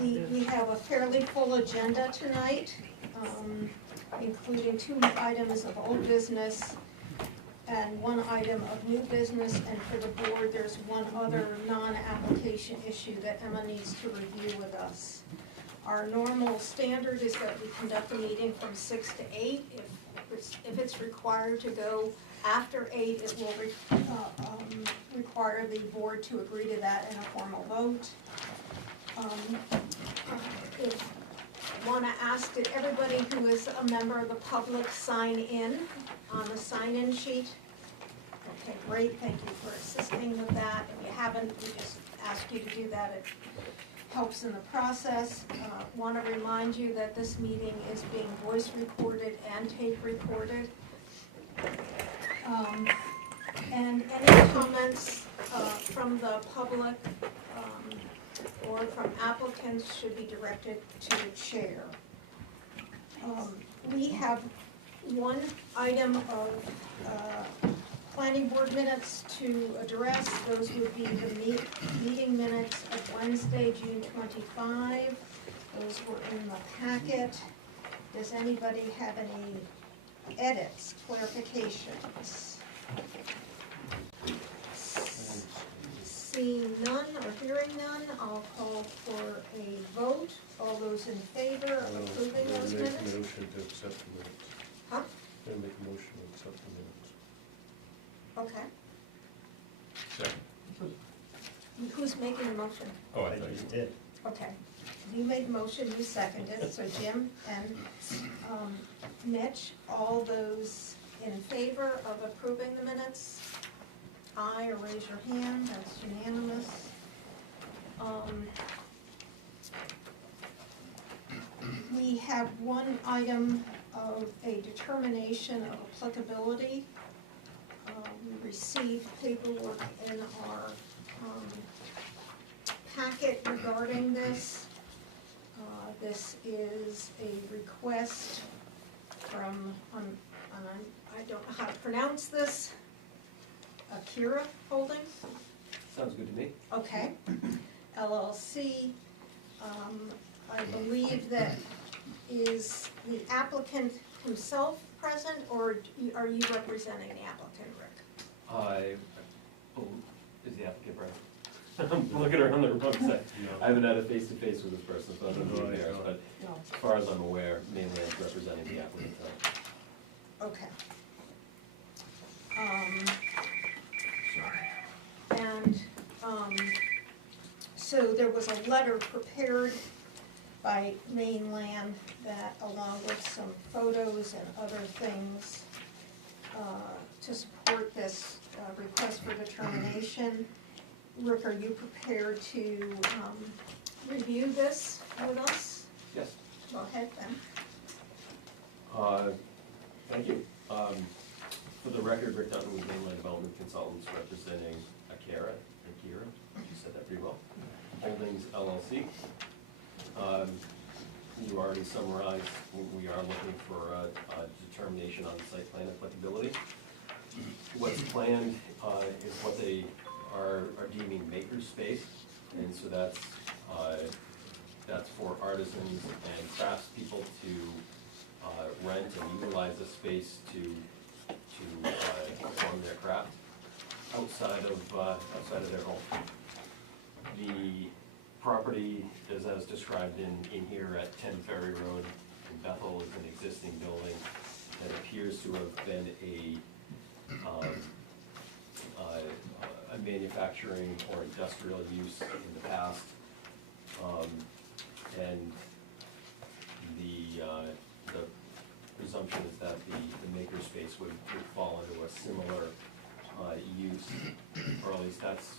We have a fairly full agenda tonight, including 2 items of old business and 1 item of new business, and for the board, there's 1 other non-application issue that Emma needs to review with us. Our normal standard is that we conduct a meeting from 6 to 8. If it's required to go after 8, it will require the board to agree to that in a formal vote. If want to ask, did everybody who is a member of the public sign in on the sign-in sheet? Okay, great, thank you for assisting with that. If you haven't, we just ask you to do that. It helps in the process. Want to remind you that this meeting is being voice recorded and tape recorded. And any comments from the public or from applicants should be directed to the chair. We have 1 item of planning board minutes to address. Those would be the meeting minutes of Wednesday, June 25. Those were in the packet. Does anybody have any edits, clarifications? Seeing none or hearing none, I'll call for a vote. All those in favor of approving those minutes? Make a motion to accept the minutes. Huh? I'm make a motion to accept the minutes. Okay. Second. Who's making the motion? Oh, I thought you did. Okay. You made the motion, you seconded, so Jim and Mitch, all those in favor of approving the minutes? Aye, or raise your hand, that's unanimous. We have 1 item of a determination of applicability. We received paperwork in our packet regarding this. This is a request from, I don't know how to pronounce this, Akira Holdings? Sounds good to me. Okay. LLC. I believe that is the applicant himself present, or are you representing the applicant, Rick? Is the applicant present? I'm looking around the wrong side. I haven't had a face-to-face with this person, so I don't know who they are, but as far as I'm aware, mainly I'm representing the applicant. Okay. And so there was a letter prepared by Mainland that, along with some photos and other things, to support this request for determination. Rick, are you prepared to review this with us? Yes. Go ahead then. Thank you. For the record, Rick Dutton with Mainland Development Consultants representing Akira, you said that pretty well, Holdings LLC. You already summarized, we are looking for a determination on site plan applicability. What's planned is what they are deeming makerspace, and so that's for artisans and craftspeople to rent and utilize the space to perform their craft outside of their home. The property is as described in here at 10 Ferry Road in Bethel is an existing building that appears to have been a manufacturing or industrial use in the past, and the presumption is that the makerspace would fall into a similar use, or at least that's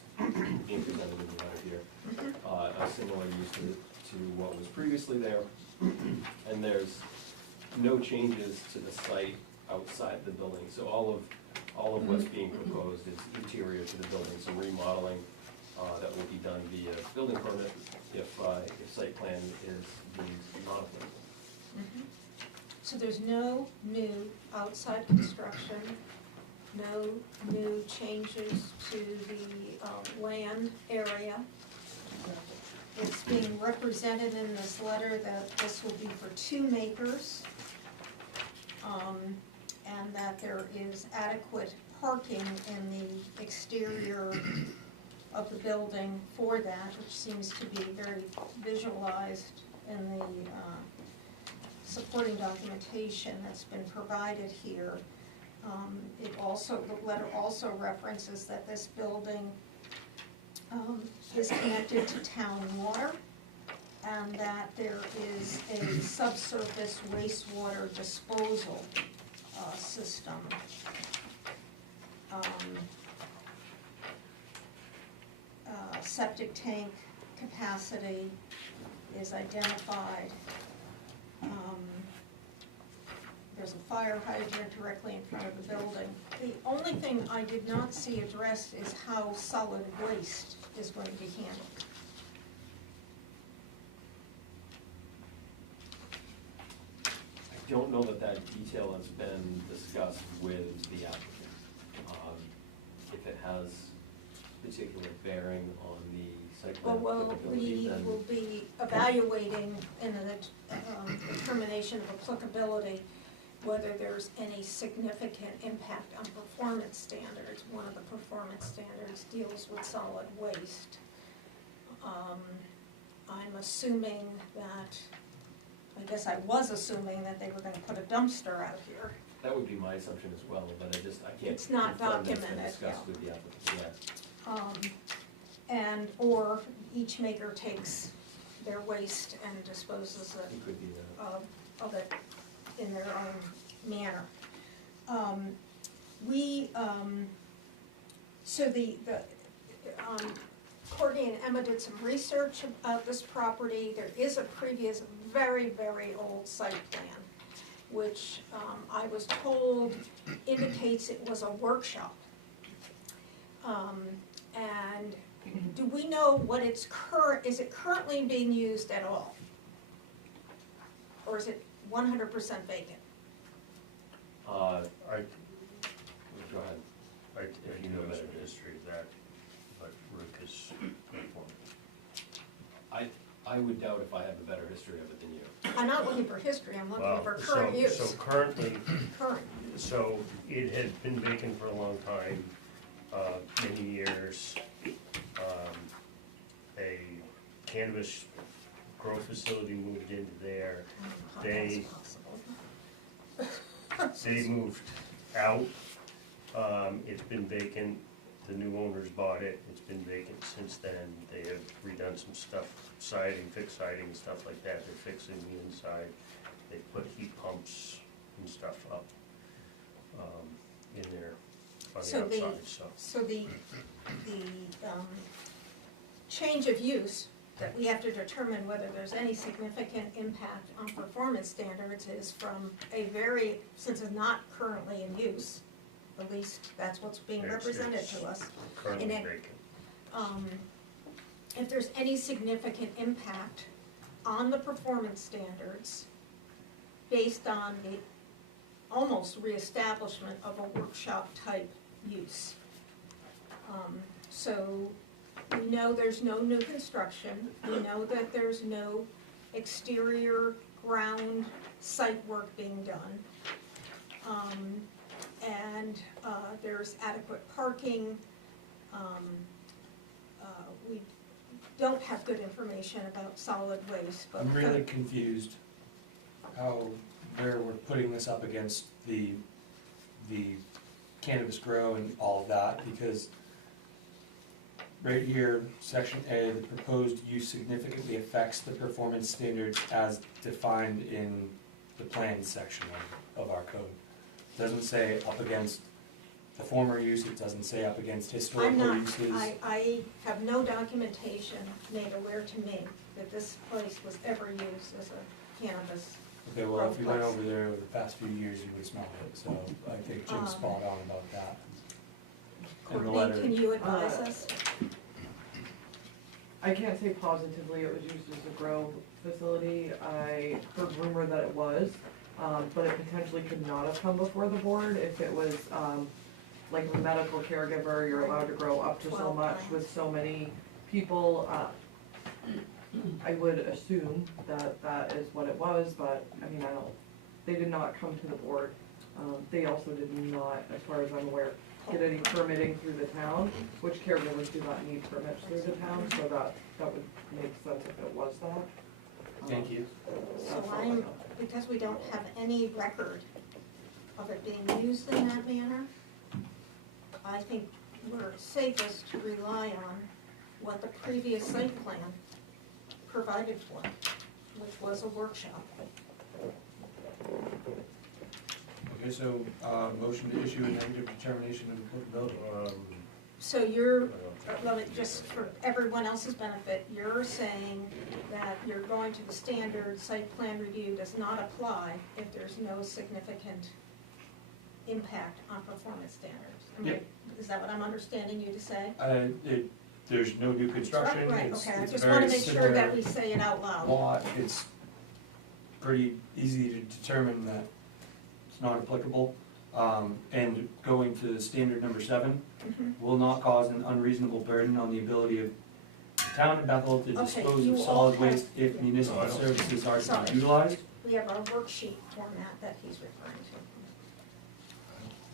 being presented in the letter here, a similar use to what was previously there, and there's no changes to the site outside the building. So all of what's being proposed is interior to the building, so remodeling that will be done via building permit if site plan is deemed not applicable. So there's no new outside construction, no new changes to the land area. It's being represented in this letter that this will be for 2 makers, and that there is adequate parking in the exterior of the building for that, which seems to be very visualized in the supporting documentation that's been provided here. The letter also references that this building is connected to town water, and that there is a subsurface wastewater disposal system. Septic tank capacity is identified. There's a fire hydrant directly in front of the building. The only thing I did not see addressed is how solid waste is going to be handled. I don't know that that detail has been discussed with the applicant. If it has particular bearing on the site plan applicability, We then will be evaluating in the determination of applicability whether there's any significant impact on performance standards. One of the performance standards deals with solid waste. I'm assuming that, I guess I was assuming that they were gonna put a dumpster out here. that would be my assumption as well, but I can't. It's not confirm that it's been documented, discussed yeah. with the applicant, Or each maker takes their waste and disposes yeah, it could be that. of it in their own manner. Courtney and Emma did some research about this property. There is a previous, very, very old site plan, which I was told indicates it was a workshop. And do we know what its is it currently being used at all? Or is it 100% vacant? I, Go ahead. I If you know know some better. history of that, but Rick is informed. I would doubt if I have a better history of it than you. I'm not looking for history, I'm looking Well, for current use. So currently, Current. so it had been vacant for a long time, many years. A cannabis grow facility moved into there. How They- that's possible. They moved out. It's been vacant. The new owners bought it. It's been vacant since then. They have redone some stuff, siding, fixed siding and stuff like that. They're fixing the inside. They put heat pumps and stuff up, in there on the So the- outside, so. So the change of use that we have to determine whether there's any significant impact on performance standards is from a very, since it's not currently in use, at least that's what's being It's- represented it's to us. Currently And it- vacant. If there's any significant impact on the performance standards based on the almost reestablishment of a workshop type use. So we know there's no new construction, we know that there's no exterior ground site work being done. And there's adequate parking. We don't have good information about solid waste, but. I'm really confused how, where we're putting this up against the cannabis grow and all of that, because right here, section A, the proposed use significantly affects the performance standards as defined in the plans section of our code. Doesn't say up against the former use, it doesn't say up against I'm historical not, uses. I have no documentation made aware to me that this place was ever used as a cannabis. Okay, well, if you went Grow over there over the past few years, you would smell it, so I think Jim's spot on about that. And the Courtney, letter- can you advise us? I can't say positively it was used as a grow facility. I heard rumor that it was, but it potentially could not have come before the board if it was, like a medical caregiver, you're allowed to grow up to so 12 much plants. with so many people. I would assume that that is what it was, but, I mean, they did not come to the board. They also did not, as far as I'm aware, get any permitting through the town, which caregivers do not need permits through the town, so that would make sense if it was that. Thank you. So because we don't have any record of it being used in that manner, I think we're safest to rely on what the previous site plan provided for, which was a workshop. Okay, so, motion to issue a negative determination of applicability. So you're, let me, just for everyone else's benefit, you're saying that you're going to the standard site plan review does not apply if there's no significant impact on performance standards. Yep. Is that what I'm understanding you to say? There's no new construction, Right, it's, okay, I it's just very wanna make sure that similar we say it out loud. lot, it's pretty easy to determine that it's not applicable. And going to standard number 7, will not cause an unreasonable burden on the ability of the town of Bethel to Okay, dispose you of all solid have- waste if yeah. municipal No, I don't see services are to Sorry. be utilized. We have our worksheet format that he's referring to.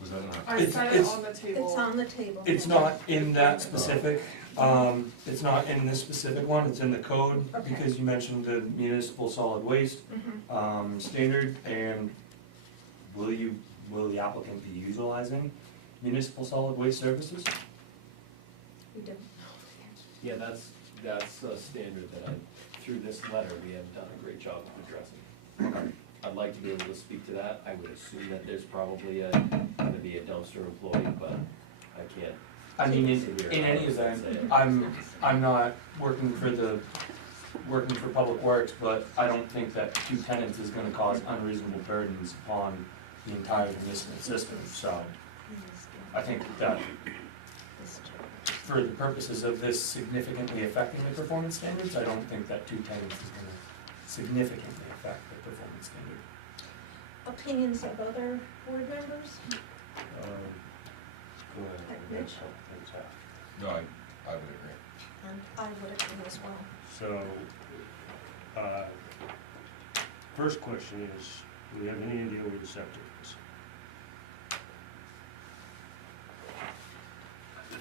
Was that not? I It's- set it it's- on the table. It's on the table. It's not in that specific, it's not in this specific one, it's in the code, Okay. because you mentioned the municipal solid waste, Mhm. standard, and will the applicant be utilizing municipal solid waste services? We do. Yeah, that's a standard that through this letter, we have done a great job of addressing. I'd like to be able to speak to that. I would assume that there's probably gonna be a dumpster employee, but I can't. I mean, sit here in any and say event, it. I'm not working for Public Works, but I don't think that 2 tenants is gonna cause unreasonable burdens upon the entire municipal system, so I think that for the purposes of this significantly affecting the performance standards, I don't think that 2 tenants is gonna significantly affect the performance standard. Opinions of other board members? Go ahead. Mitch? No, I would agree. And I would agree as well. So, first question is, do we have any idea where the septic is?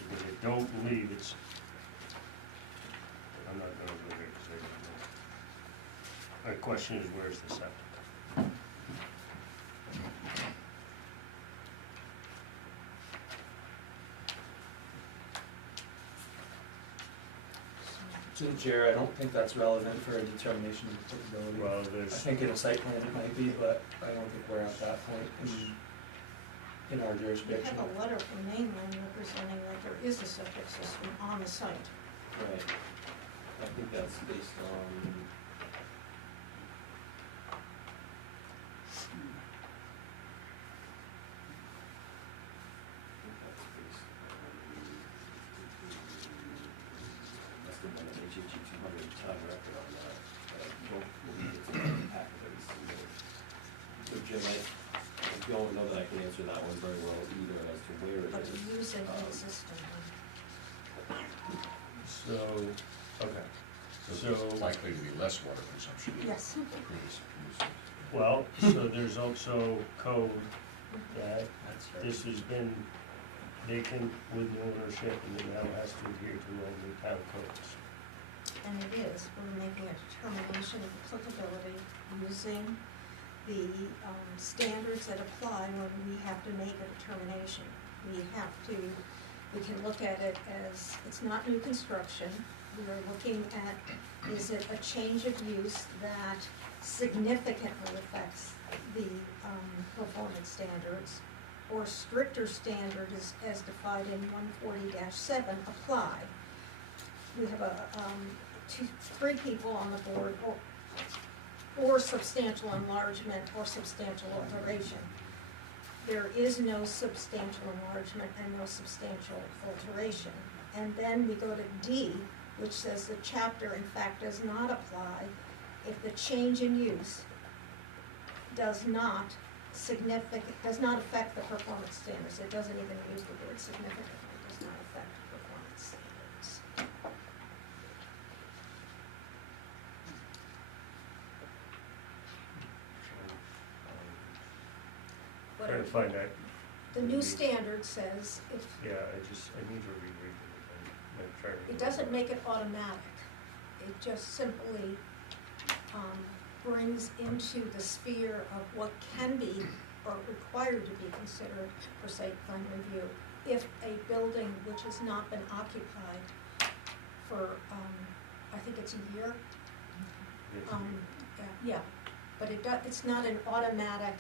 Because I don't believe it's, I'm not gonna go there because I don't know. My question is, where's the septic? To the chair, I don't think that's relevant for a determination of applicability. Well, I there's, think in a site plan it might be, but I don't think we're at that point in our We jurisdiction. have a letter from mainland representing that there is a septic system on the site. Right. I think that's based on. Must have been an HHE 200 ton record on that, but I don't believe it's in the packet that we submitted. So Jim, I don't know that I can answer that one very well either as to where it But is. using the existing one. so, okay. So it's likely to be less water consumption. Yes. Well, so there's also code that That's right. this has been vacant with no ownership and it now has to adhere to all the town codes. And it is, we're making a determination of applicability using the standards that apply when we have to make a determination. We can look at it as, it's not new construction. We are looking at, is it a change of use that significantly affects the performance standards, or stricter standards as defined in 140-7 apply. We have three people on the board, or substantial enlargement or substantial alteration. There is no substantial enlargement and no substantial alteration. And then we go to D, which says the chapter in fact does not apply if the change in use does not affect the performance standards. It doesn't even use the word significantly, does not affect performance standards. trying to find that, The new standard says if, yeah, I need to reread it again. I'm trying to- it doesn't make it automatic. It just simply, brings into the sphere of what can be or required to be considered for site plan review if a building which has not been occupied for, I think it's a year. Yes. Yeah, but it's not an automatic,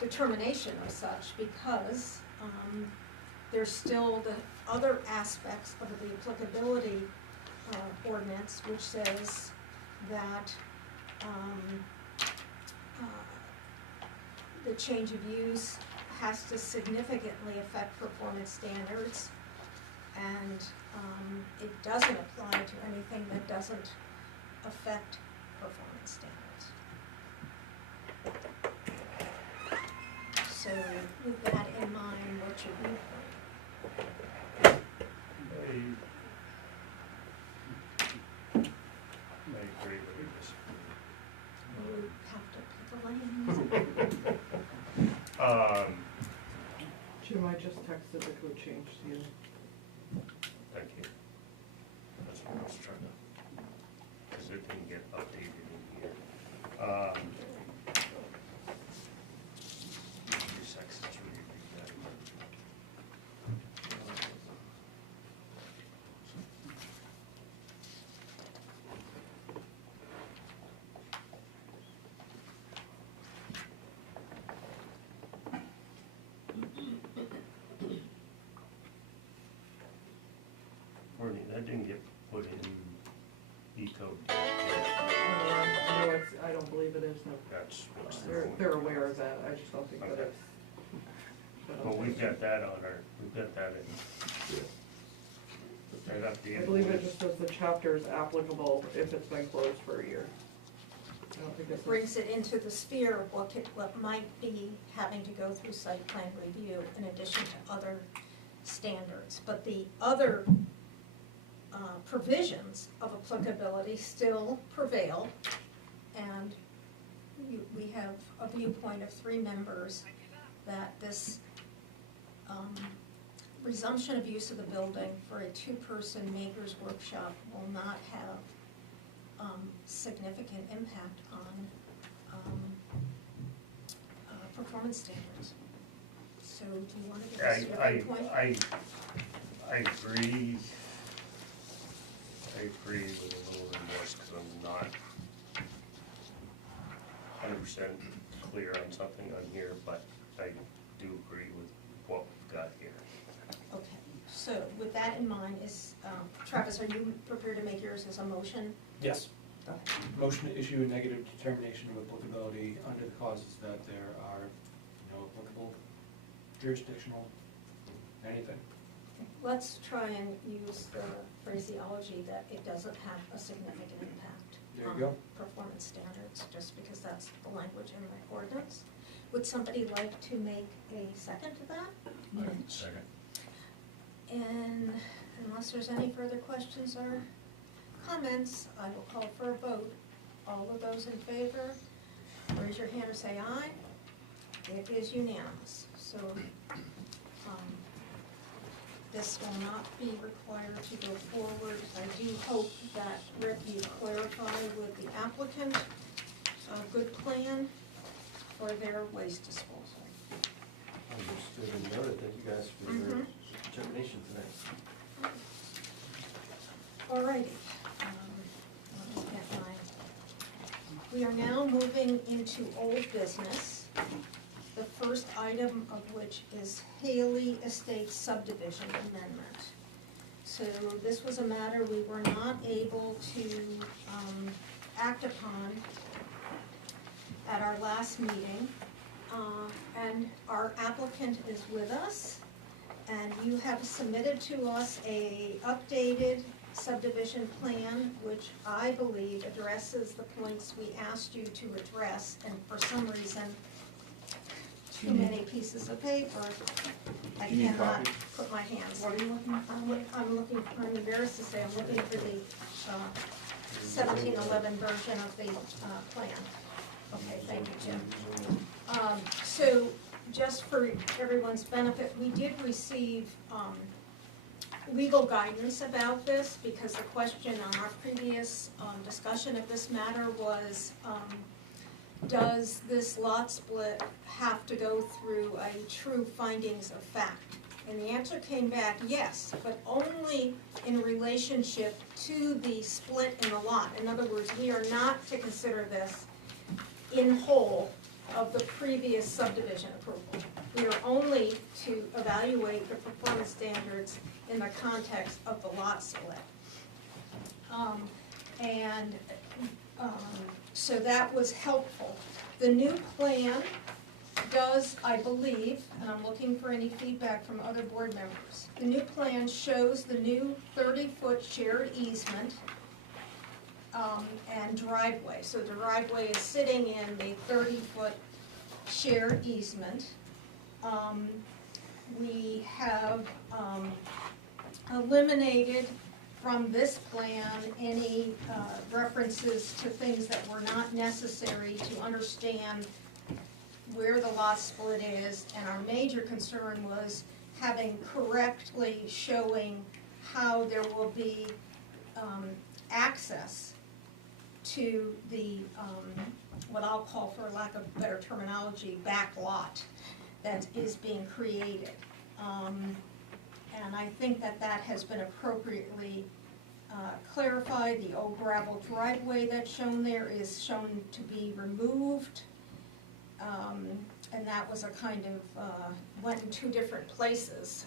determination of such because, there's still the other aspects of the applicability, ordinance, which says that, the change of use has to significantly affect performance standards, and, it doesn't apply to anything that doesn't affect performance standards. So with that in mind, what's your viewpoint? I agree with this. You have to pick a lane. Jim, I just texted the code change to you. Thank you. That's what I was trying to, because it didn't get updated in here. 3 seconds to reread that. Courtney, that didn't get put in E-code. No, I don't believe it is, no. That's what's They're aware of that, I just don't think that Okay. it's. Well, we've got that on our, we've got that in. Put that updated. I believe it just says the chapter is applicable if it's been closed for a year. I don't think It it's. brings it into the sphere of what might be having to go through site plan review in addition to other standards. But the other provisions of applicability still prevail, and we have a viewpoint of 3 members that this resumption of use of the building for a 2-person maker's workshop will not have significant impact on performance standards. So do you want to give us your viewpoint? I agree. I agree with a little remorse because I'm not 100% clear on something on here, but I do agree with what we've got here. Okay, so with that in mind, Travis, are you prepared to make yours as a motion? Yes. Okay. Motion to issue a negative determination of applicability under the causes that there are no applicable jurisdictional, anything. Let's try and use the phraseology that it doesn't have a significant impact There you on go. performance standards, just because that's the language in the ordinance. Would somebody like to make a second to that? Second. And unless there's any further questions or comments, I will call for a vote. All of those in favor, raise your hand or say aye. It is unanimous, so, this will not be required to go forward. I do hope that, Rick, you clarify with the applicant a good plan for their waste disposal. Understood and noted. Thank you guys for your Mhm. determination tonight. All righty. Let me get my- We are now moving into old business. The first item of which is Haley Estates subdivision amendment. So this was a matter we were not able to act upon at our last meeting. And our applicant is with us, and you have submitted to us a updated subdivision plan, which I believe addresses the points we asked you to address, and for some reason, too many pieces of paper, I Do you need cannot copies? put my hands. What are you looking for? I'm looking, I'm embarrassed to say, I'm looking for the 1711 version of the plan. Okay, thank you, Jim. So, just for everyone's benefit, we did receive, legal guidance about this, because the question on our previous, discussion of this matter was, does this lot split have to go through a true findings of fact? And the answer came back, yes, but only in relationship to the split in the lot. In other words, we are not to consider this in whole of the previous subdivision approval. We are only to evaluate the performance standards in the context of the lot split. So that was helpful. The new plan does, I believe, and I'm looking for any feedback from other board members, the new plan shows the new 30-foot shared easement and driveway. So the driveway is sitting in the 30-foot shared easement. We have eliminated from this plan any references to things that were not necessary to understand where the lot split is, and our major concern was having correctly showing how there will be access to the, what I'll call, for lack of better terminology, back lot that is being created. And I think that that has been appropriately clarified. The old gravel driveway that's shown there is shown to be removed. And that was a kind of, went in two different places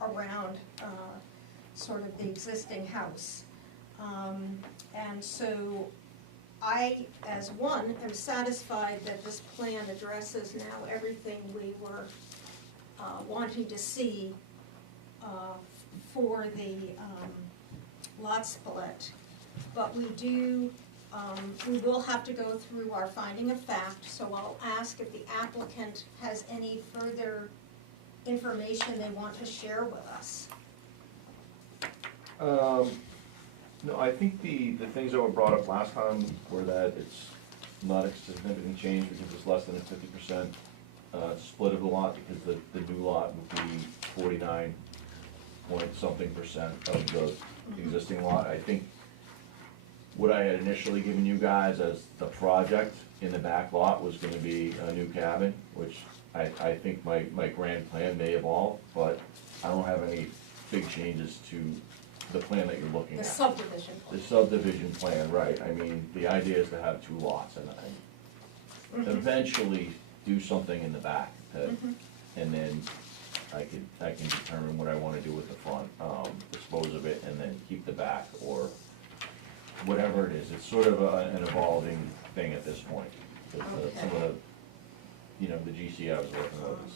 around sort of the existing house. And so I, as one, am satisfied that this plan addresses now everything we were wanting to see for the lot split. But we do, we will have to go through our finding of fact, so I'll ask if the applicant has any further information they want to share with us. No, I think the things that were brought up last time were that it's not a significant change because it's less than a 50% split of the lot, because the new lot would be 49 point something percent of the existing lot. I think what I had initially given you guys as the project in the back lot was gonna be a new cabin, which I think my grand plan may evolve, but I don't have any big changes to the plan that you're looking The at. subdivision The plan. subdivision plan, right, I mean, the idea is to have two lots and eventually do something in the back to, and then I can determine what I wanna do with the front, dispose of it and then keep the back or whatever it is. It's sort of an evolving thing at this point. 'Cause, some of the, you know, the GC I was working with is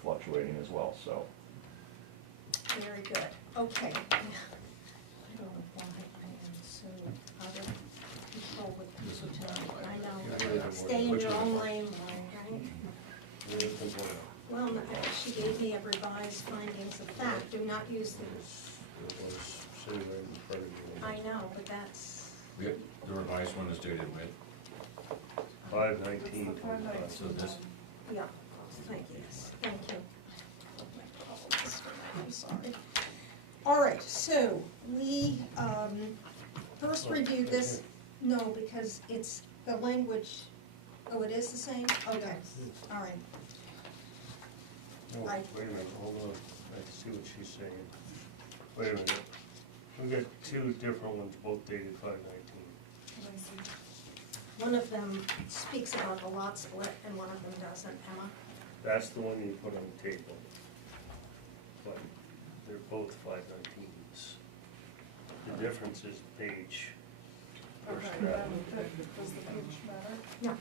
fluctuating as well, so. Very good, okay. I don't know why I am so out of control with people tonight. I know, stay in your own lane, right? Well, she gave me a revised findings of fact, do not use the, It was sitting right in front of you. I know, but that's, The revised one is dated with, 5/19. so this, yeah, thank you, thank you. I'm sorry. All right, so we first reviewed this, no, because it's the language, oh, it is the same? Okay, all right. No, Right. wait a minute, hold on, I see what she's saying. Wait a minute, we got two different ones, both dated 5/19. One of them speaks about the lot split and one of them doesn't, Emma. That's the one you put on the table. But they're both 5/19s. The difference is page. First draft. Does the page matter? No.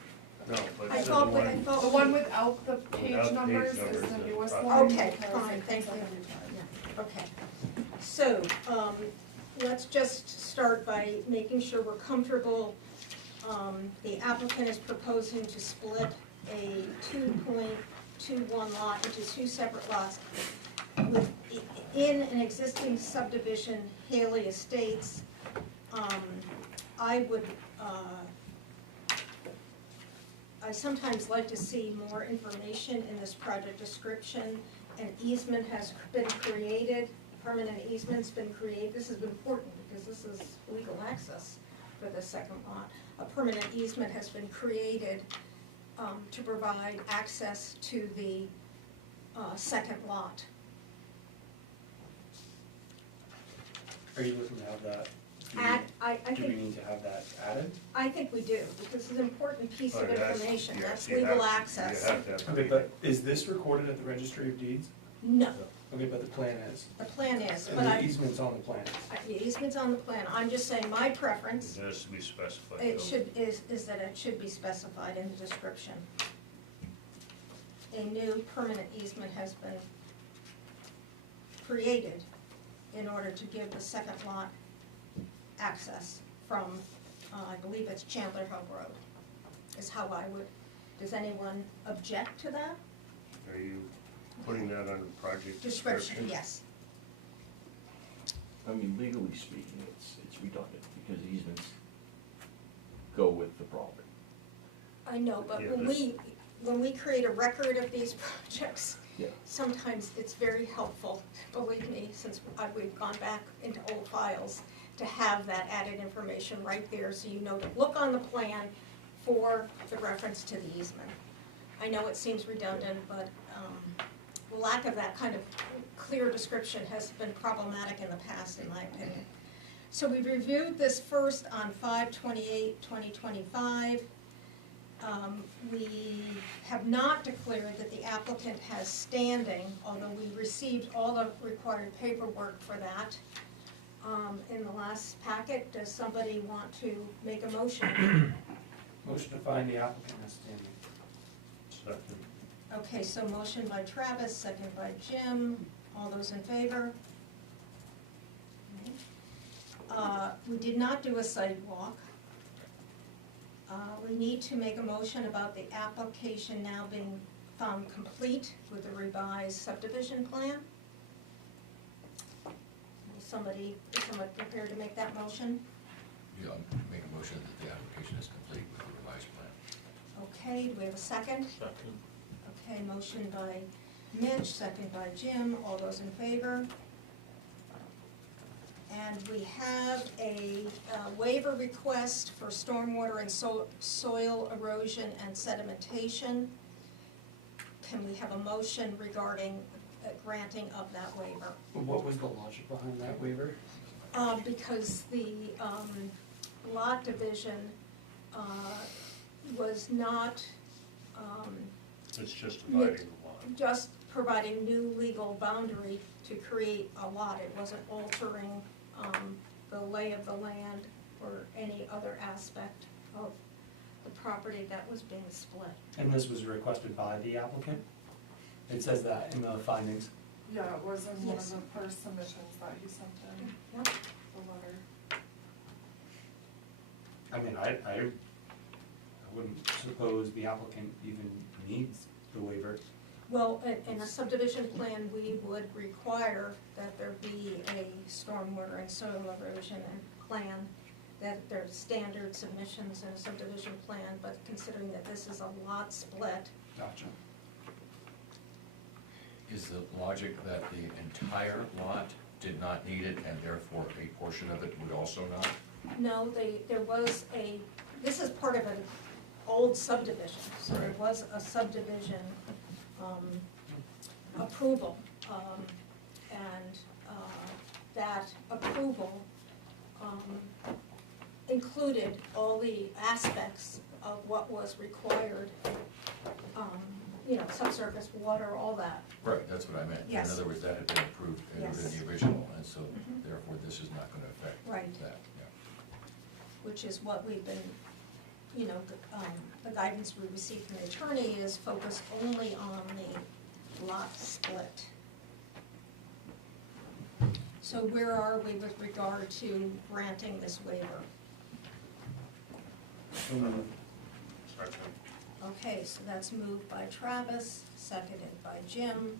No, but I it's the thought, one. I thought. The one without the page Without the numbers page is numbers, the the newest five. one. Okay, because fine, it thank comes you. up every time. Yeah, okay. So, let's just start by making sure we're comfortable. The applicant is proposing to split a 2.21 lot into two separate lots in an existing subdivision, Haley Estates. I would I sometimes like to see more information in this project description. An easement has been created, permanent easement's been created. This is important because this is legal access for the second lot. A permanent easement has been created to provide access to the second lot. Are you looking to have that? I Do we think, need to have that added? I think we do, because it's an important piece of Oh, yes, information, yes, that's you have- legal access. You have to have. Okay, but is this recorded at the registry of deeds? No, Okay, but the plan is. the plan is, And but the easement's on the plan. the easement's on the plan, I'm just saying my preference, It has to be specified. it though. should, is that it should be specified in the description. A new permanent easement has been created in order to give the second lot access from, I believe it's Chandler Hill Road, is how I would, does anyone object to that? Are you putting that under project Description, description? yes. I mean, legally speaking, it's redundant, because easements go with the property. I know, but Yeah, when we create a record of these projects, Yeah. sometimes it's very helpful, believe me, since we've gone back into old files, to have that added information right there, so you know to look on the plan for the reference to the easement. I know it seems redundant, but the lack of that kind of clear description has been problematic in the past, in my opinion. So we reviewed this first on 5/28/2025. We have not declared that the applicant has standing, although we received all the required paperwork for that in the last packet. Does somebody want to make a motion? Motion to find the applicant as standing. Second. Okay, so motion by Travis, second by Jim. All those in favor? We did not do a sidewalk. We need to make a motion about the application now being found complete with the revised subdivision plan. Is someone prepared to make that motion? Yeah, I'll make a motion that the application is complete with the revised plan. Okay, do we have a second? Second. Okay, motion by Mitch, second by Jim, all those in favor? And we have a waiver request for stormwater and soil erosion and sedimentation. Can we have a motion regarding granting of that waiver? What was the logic behind that waiver? Because the lot division was not It's just dividing the lot. just providing new legal boundary to create a lot. It wasn't altering the lay of the land or any other aspect of the property that was being split. And this was requested by the applicant? It says that in the findings. Yeah, it was in one of Yes. the first submissions that he sent in, Yep. the letter. I mean, I wouldn't suppose the applicant even needs the waiver. Well, in a subdivision plan, we would require that there be a stormwater and soil erosion and plan, that there's standard submissions in a subdivision plan, but considering that this is a lot split, Gotcha. Is the logic that the entire lot did not need it and therefore a portion of it would also not? no, there was this is part of an old subdivision, so there Right. was a subdivision approval, and that approval included all the aspects of what was required, subsurface water, all that. Right, that's what I meant. Yes. In other words, that had been approved in Yes. the original, and so Mhm. therefore this is not gonna affect Right. that, yeah. Which is what we've been, the guidance we received from the attorney is focused only on the lot split. So where are we with regard to granting this waiver? Second. Okay, so that's moved by Travis, seconded by Jim.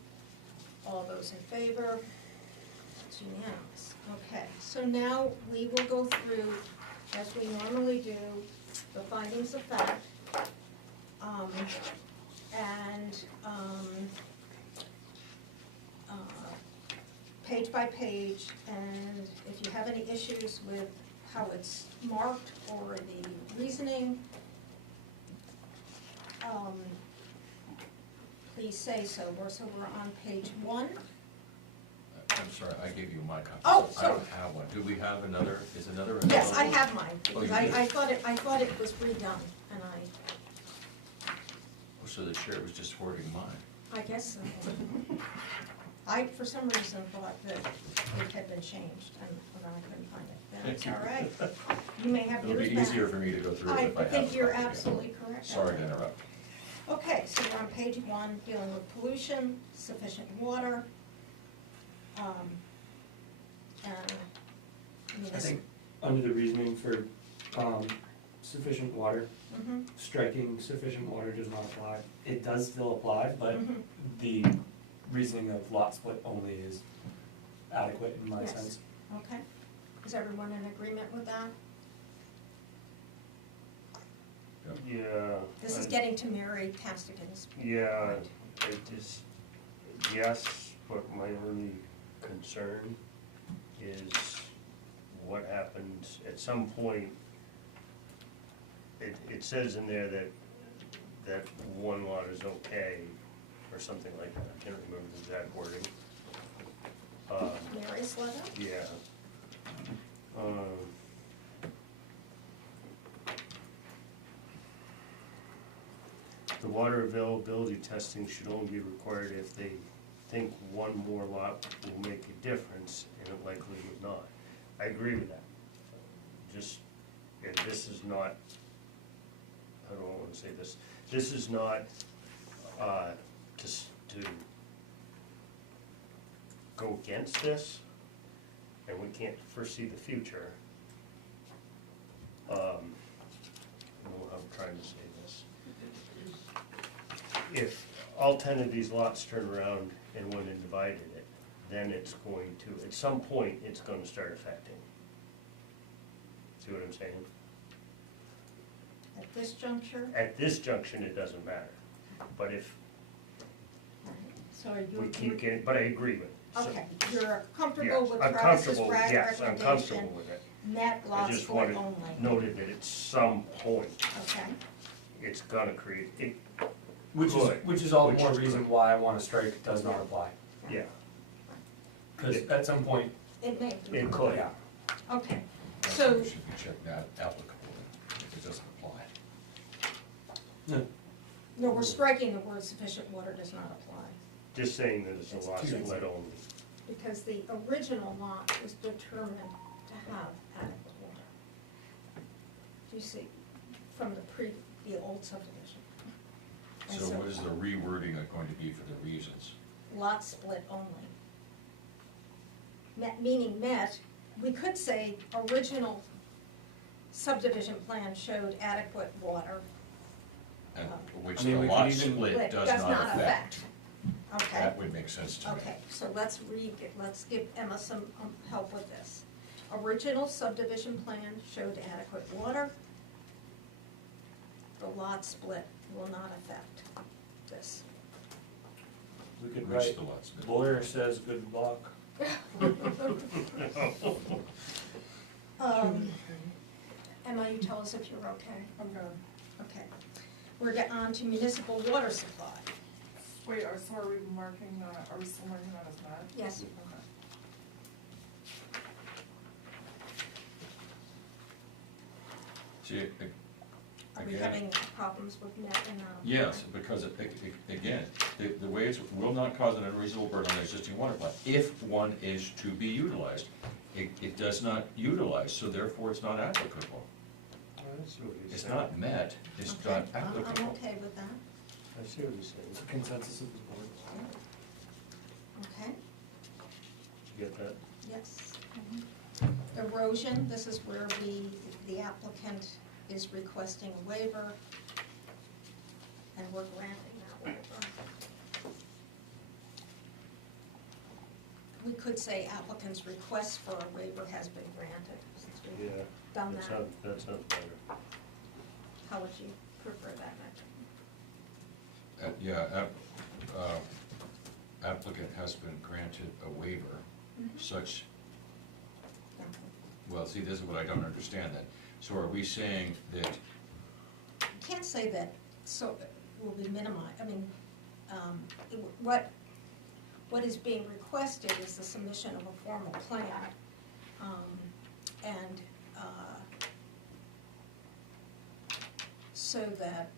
All those in favor? It's unanimous. Okay, so now we will go through, as we normally do, the findings of fact. and, page by page, and if you have any issues with how it's marked or the reasoning, please say so. We're on page 1. I'm sorry, I gave you my copy. Oh, I don't have one. Do we have another, is another? Yes, I available? have mine, Oh, because you do? I thought it was redone, and I Oh, so the chair was just forwarding mine. I guess so. I, for some reason, thought that it had been changed, and I couldn't find it. That's all right. You may have It'll yours be back. easier for me to go through it if I I have. think a you're copy. absolutely correct. Sorry to interrupt. Okay, so we're on page 1, dealing with pollution, sufficient water. And, I mean, I this. think under the reasoning for, sufficient water, Mhm, striking sufficient water does not apply. It does still apply, but mhm. the reasoning of lot split only is adequate in my Yes. sense. Okay, is everyone in agreement with that? Yeah. This is getting to Mary Castigan's Yeah, point. it is, yes, but my only concern is what happens at some point. It says in there that one lot is okay, or something like that, I can't remember the exact wording. Mary's letter? Yeah. The water availability testing should only be required if they think one more lot will make a difference, and it likely would not. I agree with that. Just, and this is not, I don't wanna say this, this is not, to go against this, and we can't foresee the future. I don't know how I'm trying to say this. If all 10 of these lots turn around and went and divided it, then it's going to, at some point, it's gonna start affecting. See what I'm saying? At this juncture? At this junction, it doesn't matter, but if So are you? we keep getting, but I agree with it. So, Okay, you're comfortable yes, with I'm Travis's comfortable. recommendation? Yes, I'm comfortable with it. Net I lot just split wanted only? noted that at some point, Okay, it's gonna create, it, Which Good. which is all the Which more is reason good. why I wanna strike does not apply. yeah, Cause at some point, it may. it could. yeah, Okay, That's so, what we should be checking out applicable if it doesn't apply. no, we're striking the word sufficient water does not apply, Just saying that it's It's a lot too- split only. because the original lot was determined to have adequate water. Do you see, from the old subdivision? And So what is the rewording going to be for the reasons? Lot split only. Meaning met, we could say original subdivision plan showed adequate water. And which I mean, the we lot could even- split does not affect. Okay, That would make sense to me. okay, so let's give Emma some help with this. Original subdivision plan showed adequate water. The lot split will not affect this. we could Which write, the lot split. lawyer says good luck. Emma, you tell us if you're okay. I'm gonna, Okay. We're getting on to municipal water supply. wait, so are we marking that, are we still marking that as met? Yes. Okay. See, Are we again, having problems with net and not? yes, because again, the way it's, will not cause an unreasonable burden on the existing water plant. If one is to be utilized, it does not utilize, so therefore it's not applicable. I see what he's It's saying. not met, it's Okay, not I'm applicable. okay with that, I see what he's saying. It's a consensus of the board. okay, Did you get that? yes. Erosion, this is where the applicant is requesting a waiver, and we're granting that waiver. We could say applicant's request for a waiver has been granted, since we've Yeah. done that. That sounds better. How would you prefer that, Megan? Applicant has been granted a waiver such, well, see, this is what I don't understand then. So are we saying that, You can't say that, so it will be minimized, I mean, what is being requested is the submission of a formal plan. And, so that,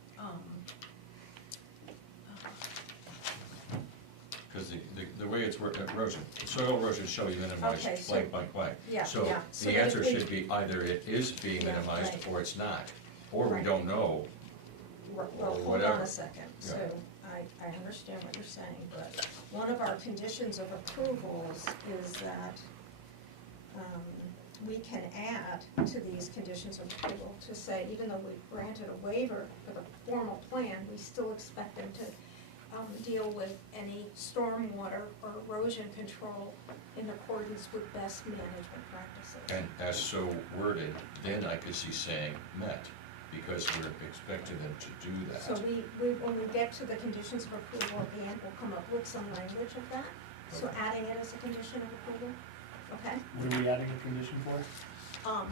because the way it's worked, erosion, soil erosion shall be Okay, minimized so- blank, blank, blank. Yeah, So yeah. So the answer it- should be either it is being Yeah, minimized right. or it's not, or we Right. don't know. well, or hold on whatever. a second. Yeah. So I understand what you're saying, but one of our conditions of approvals is that we can add to these conditions of approval to say, even though we granted a waiver for the formal plan, we still expect them to deal with any stormwater or erosion control in accordance with best management practices. And as so worded, then I could see saying met, because we're expecting them to do that. So when we get to the conditions of approval at the end, we'll come up with some language of that. So Okay. adding it as a condition of approval, okay? What are we adding a condition for?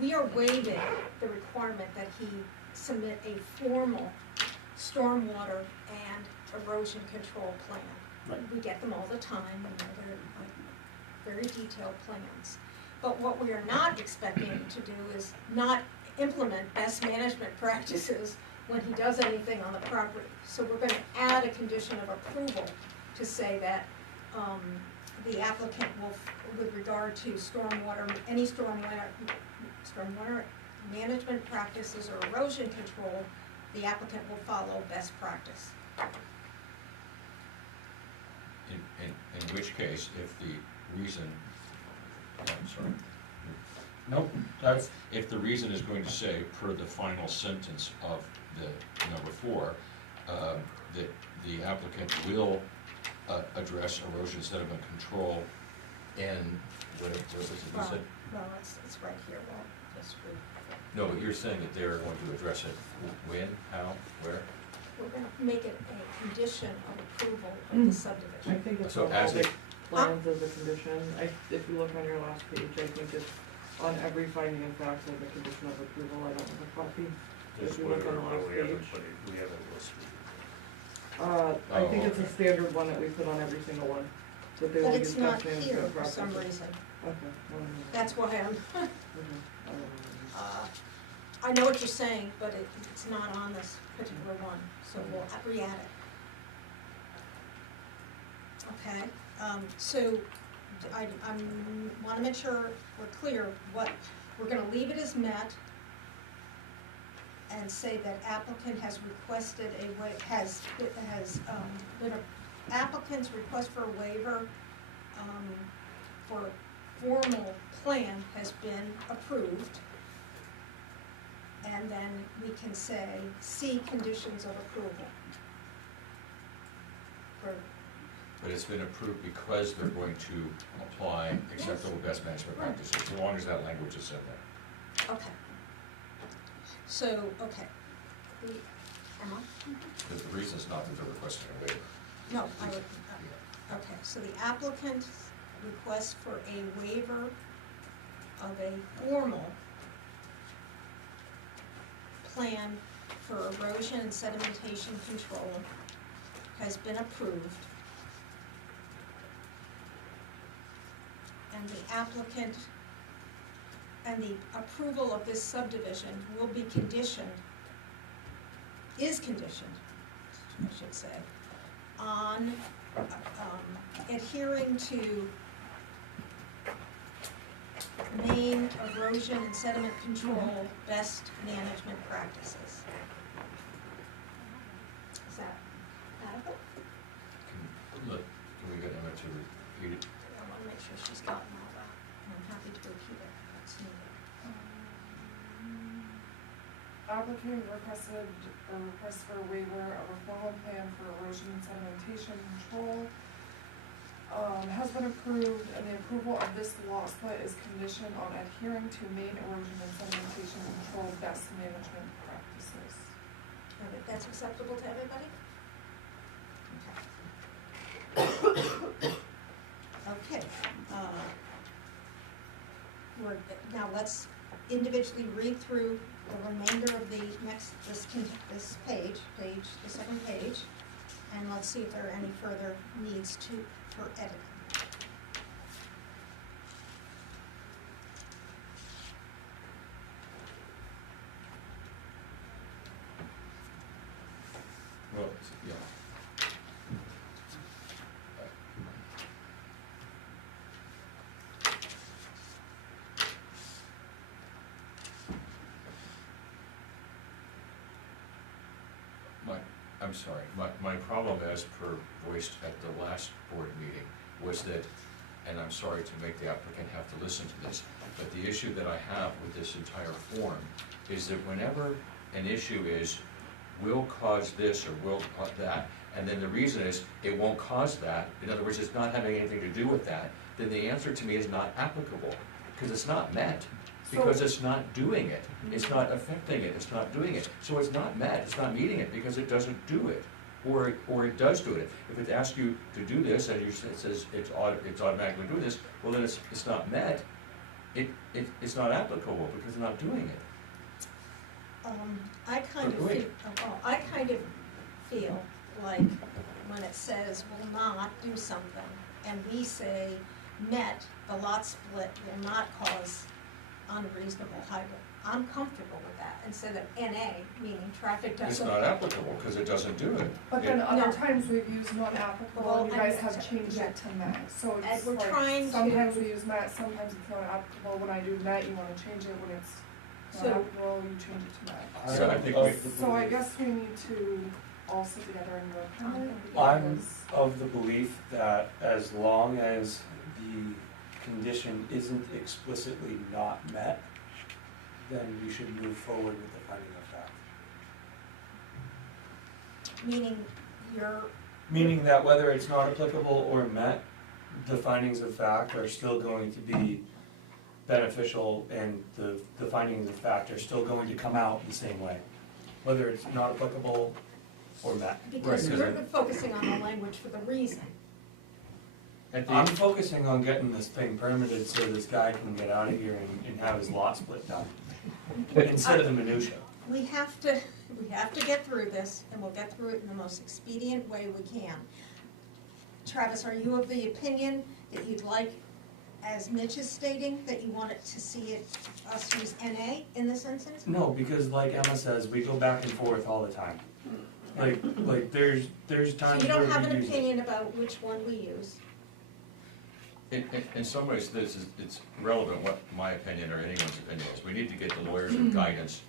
We are waiving the requirement that he submit a formal stormwater and erosion control plan. Right. We get them all the time, and they're like very detailed plans. But what we are not expecting him to do is not implement best management practices when he does anything on the property. So we're gonna add a condition of approval to say that, the applicant will, with regard to any stormwater management practices or erosion control, the applicant will follow best practice. In which case, if the reason, I'm sorry. Nope, that's, If the reason is going to say, per the final sentence of the number 4, that the applicant will address erosion sediment control and, what was it you said? Well, it's right here, well, just No, but you're saying that they're going to address it when, how, where? we're gonna make it a condition of approval of the I subdivision. think it's So on all as the it- plans as a condition. If you look on your last page, I think it's on every finding of fact as a condition of approval. I don't have a copy. This If you look on the one, last we haven't page. put it, we haven't listed it. I think Oh, it's a okay. standard one that we put on every single one, that they will But use it's not best management here for some practices. reason. Okay. That's why I'm, Mhm. I know what you're saying, but it's not on this particular one, so we'll re-add it. Okay, so I'm wanna make sure we're clear what, we're gonna leave it as met and say that applicant has requested been a applicant's request for a waiver, for formal plan has been approved. And then we can say, see conditions of approval. For, But it's been approved because they're going to apply acceptable best management practices, as long as that language is said there. okay. So, okay. Emma? The reason is not that they're requesting a waiver. No, I would, okay, so the applicant requests for a waiver of a formal plan for erosion and sedimentation control has been approved. And the applicant, and the approval of this subdivision will be conditioned, is conditioned, I should say, on adhering to main erosion and sediment control best management practices. Is that adequate? Can we get Emma to repeat it? I wanna make sure she's gotten all that, and I'm happy to repeat it if it's needed. Applicant requested a request for a waiver of a formal plan for erosion and sedimentation control. Has been approved, and the approval of this lot split is conditioned on adhering to main erosion and sedimentation control best management practices. That's acceptable to everybody? Okay, now let's individually read through the remainder of the this page, the second page, and let's see if there are any further needs for editing. Well, yeah. I'm sorry, my problem as per voiced at the last board meeting was that, and I'm sorry to make the applicant have to listen to this, but the issue that I have with this entire form is that whenever an issue is will cause this or will cause that, and then the reason is it won't cause that, in other words, it's not having anything to do with that, then the answer to me is not applicable, because it's not met, because it's not doing it, it's not affecting it, it's not doing it. So it's not met, it's not meeting it, because it doesn't do it, or it does do it. If it asks you to do this, and it says it's automatically doing this, well then it's not met, it's not applicable, because it's not doing it. I kind of feel like when it says will not do something, and we say met, the lot split will not cause unreasonable height, I'm comfortable with that, instead of NA, meaning traffic doesn't. It's not applicable, because it doesn't do it. But then No. other times we've used non-applicable, and you Well, guys have changed yeah. it to met, so And it's we're like, trying to- sometimes we use met, sometimes it's not applicable, when I do met, you wanna change it, when it's So- not applicable, you change it to met. So I think we- So I guess we need to all sit together and work on it, I'm because of the belief that as long as the condition isn't explicitly not met, then we should move forward with the finding of fact. Meaning you're, Meaning that whether it's not applicable or met, the findings of fact are still going to be beneficial, and the findings of fact are still going to come out the same way, whether it's not applicable or met. because Right, you're 'cause focusing on the language for the reason. At I'm the, focusing on getting this thing permitted so this guy can get out of here and have his lot split done, instead of the minutia. We have to get through this, and we'll get through it in the most expedient way we can. Travis, are you of the opinion that you'd like, as Mitch is stating, that you want it to see us use NA in this instance? No, because like Emma says, we go back and forth all the time. Like there's So times you where don't have we an use it. opinion about which one we use? in some ways, it's relevant what my opinion or anyone's opinion is. We need to get the lawyers and guidance,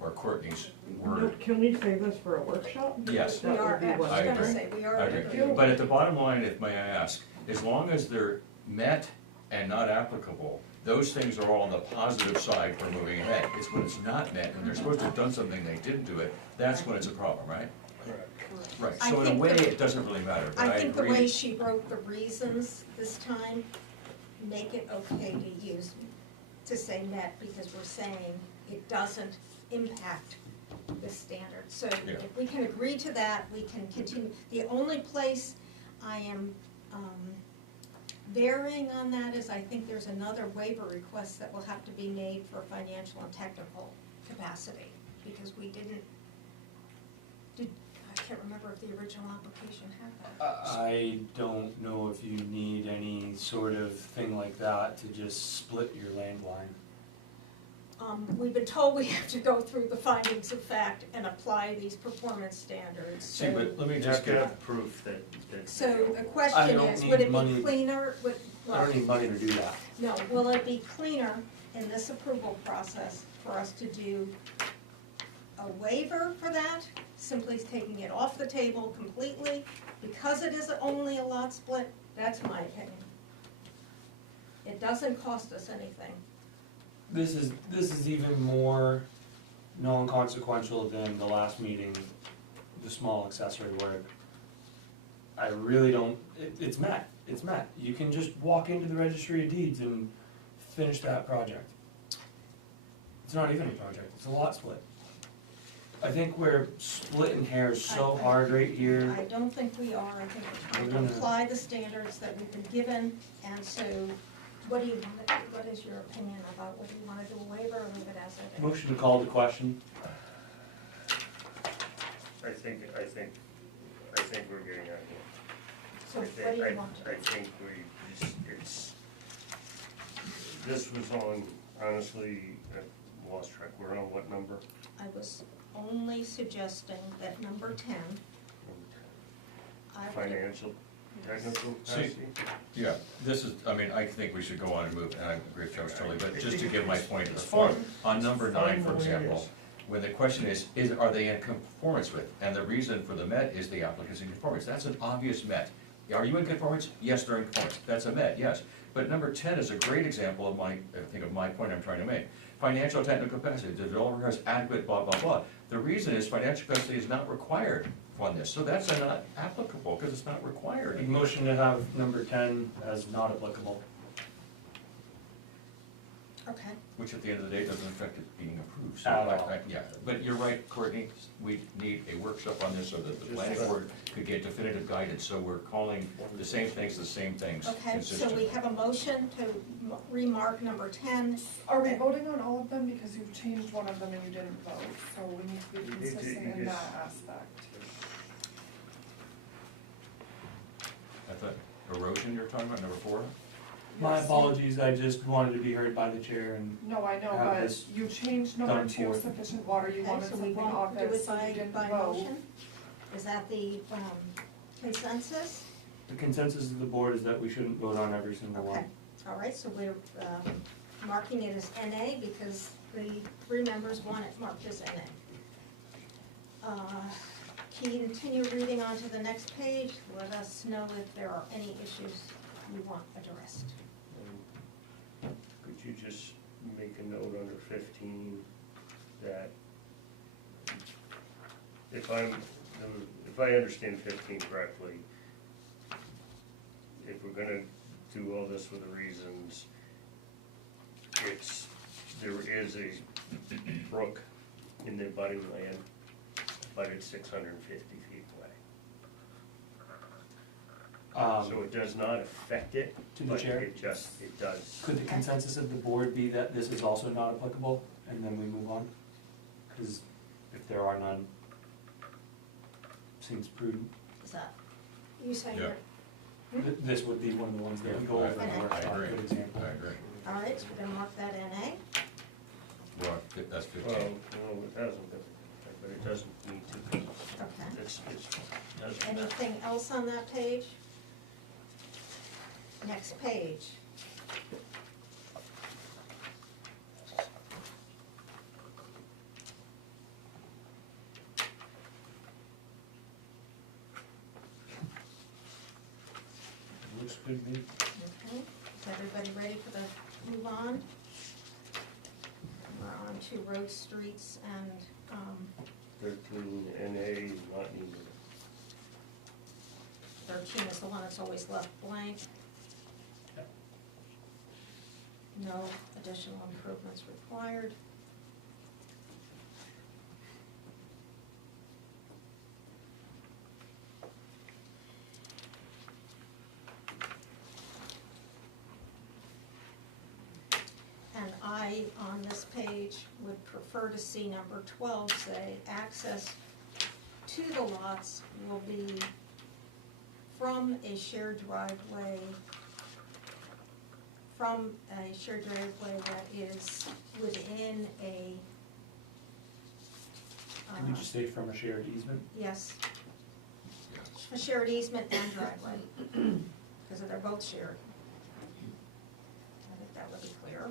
or Courtney's No, word. can we save this for a workshop? Yes. We That are, would be I was what I gonna agree. say, we are. I agree. But at the bottom line, if may I ask, as long as they're met and not applicable, those things are all on the positive side for moving ahead. It's when it's not met and they're supposed to have done something, they didn't do it, that's when it's a problem, right? Right, I so in a think way, the- it doesn't really matter, but I I think the agree. way she wrote the reasons this time make it okay to use, to say met, because we're saying it doesn't impact the standard. So Yeah. if we can agree to that, we can continue. The only place I am varying on that is I think there's another waiver request that will have to be made for financial and technical capacity, because we didn't, I can't remember if the original application had that. I don't know if you need any sort of thing like that to just split your land line. We've been told we have to go through the findings of fact and apply these performance standards, See, so. but let me You just have to get, have proof that. So the I question don't is, need would it be money. cleaner, I don't need money to do that. no, will it be cleaner in this approval process for us to do a waiver for that, simply taking it off the table completely, because it is only a lot split? That's my opinion. It doesn't cost us anything. This is even more non-consequential than the last meeting, the small accessory work. I really don't, it's met. You can just walk into the registry of deeds and finish that project. It's not even a project, it's a lot split. I think we're splitting hairs so I- hard right here. I don't think we are, I think we're trying We're to gonna- apply the standards that we've been given, and so, what do you want to, what is your opinion about, whether you want to do a waiver or leave it as it is? Motion to call the question. I think we're getting out of here. So I what think- do you want to I do? think this was on, honestly, I lost track, we're on what number? I was only suggesting that number 10, I would, Financial, technical See, capacity? Yeah, this is, I mean, I think we should go on and move, and I agree with Joe Tilly, but just to give my point, It's on fine. number It's 9, fine for the way it example, is. when the question is, are they in conformance with? And the reason for the Met is the applicant's in conformance, that's an obvious Met. Are you in conformance? Yes, they're in conformance, that's a Met, yes. But number 10 is a great example of I think of my point I'm trying to make. Financial technical capacity, the developer has adequate blah, blah, blah. The reason is financial capacity is not required on this, so that's not applicable, because it's not required. Motion to have number 10 as not applicable. okay, Which at the end of the day doesn't affect it being approved, so At all. yeah, but you're right, Courtney, we need a workshop on this so that the planning board could get definitive guidance, so we're calling the same things, okay, so consistent. we have a motion to remark number 10. Are we voting on all of them, because you've changed one of them and you didn't vote, so we need to be You need to- consistent you in just- that aspect. I thought erosion you're talking about, number 4? My Yes. apologies, I just wanted to be heard by the chair and No, I know, Have but this you changed number done 2, for- sufficient water, you Okay, wanted so we something won't do obvious, it so you by didn't by vote. motion? Is that the consensus? the consensus of the board is that we shouldn't vote on every single Okay, one. all right, so we're marking it as NA because the 3 members want it marked as NA. Continue reading on to the next page. Let us know if there are any issues you want addressed. Could you just make a note under 15 that if I understand 15 correctly, if we're gonna do all this for the reasons, there is a brook in the abutting land, but it's 650 feet away. So it does not affect it, To the but chair? it does. Could the consensus of the board be that this is also not applicable, and then we move on? Because if there are none, seems prudent. Is that, you saying Yeah. you're, This would be one of the ones that we go Yeah, over in the I workshop, agree. good example. I agree. all right, so we're gonna mark that NA. Well, that's 15. Well, no, it hasn't been, but it doesn't need to be. Okay. It doesn't matter. Anything else on that page? Next page. Looks good to me. Okay, is everybody ready for the move on? We're on to road, streets, and, 13 NA not needed. 13 is the one that's always left blank. Yep. No additional improvements required. And I, on this page, would prefer to see number 12 say, access to the lots will be from a shared driveway, that is within a, Can we just say from a shared easement? yes, a shared easement and driveway, because they're both shared. I think that would be clear.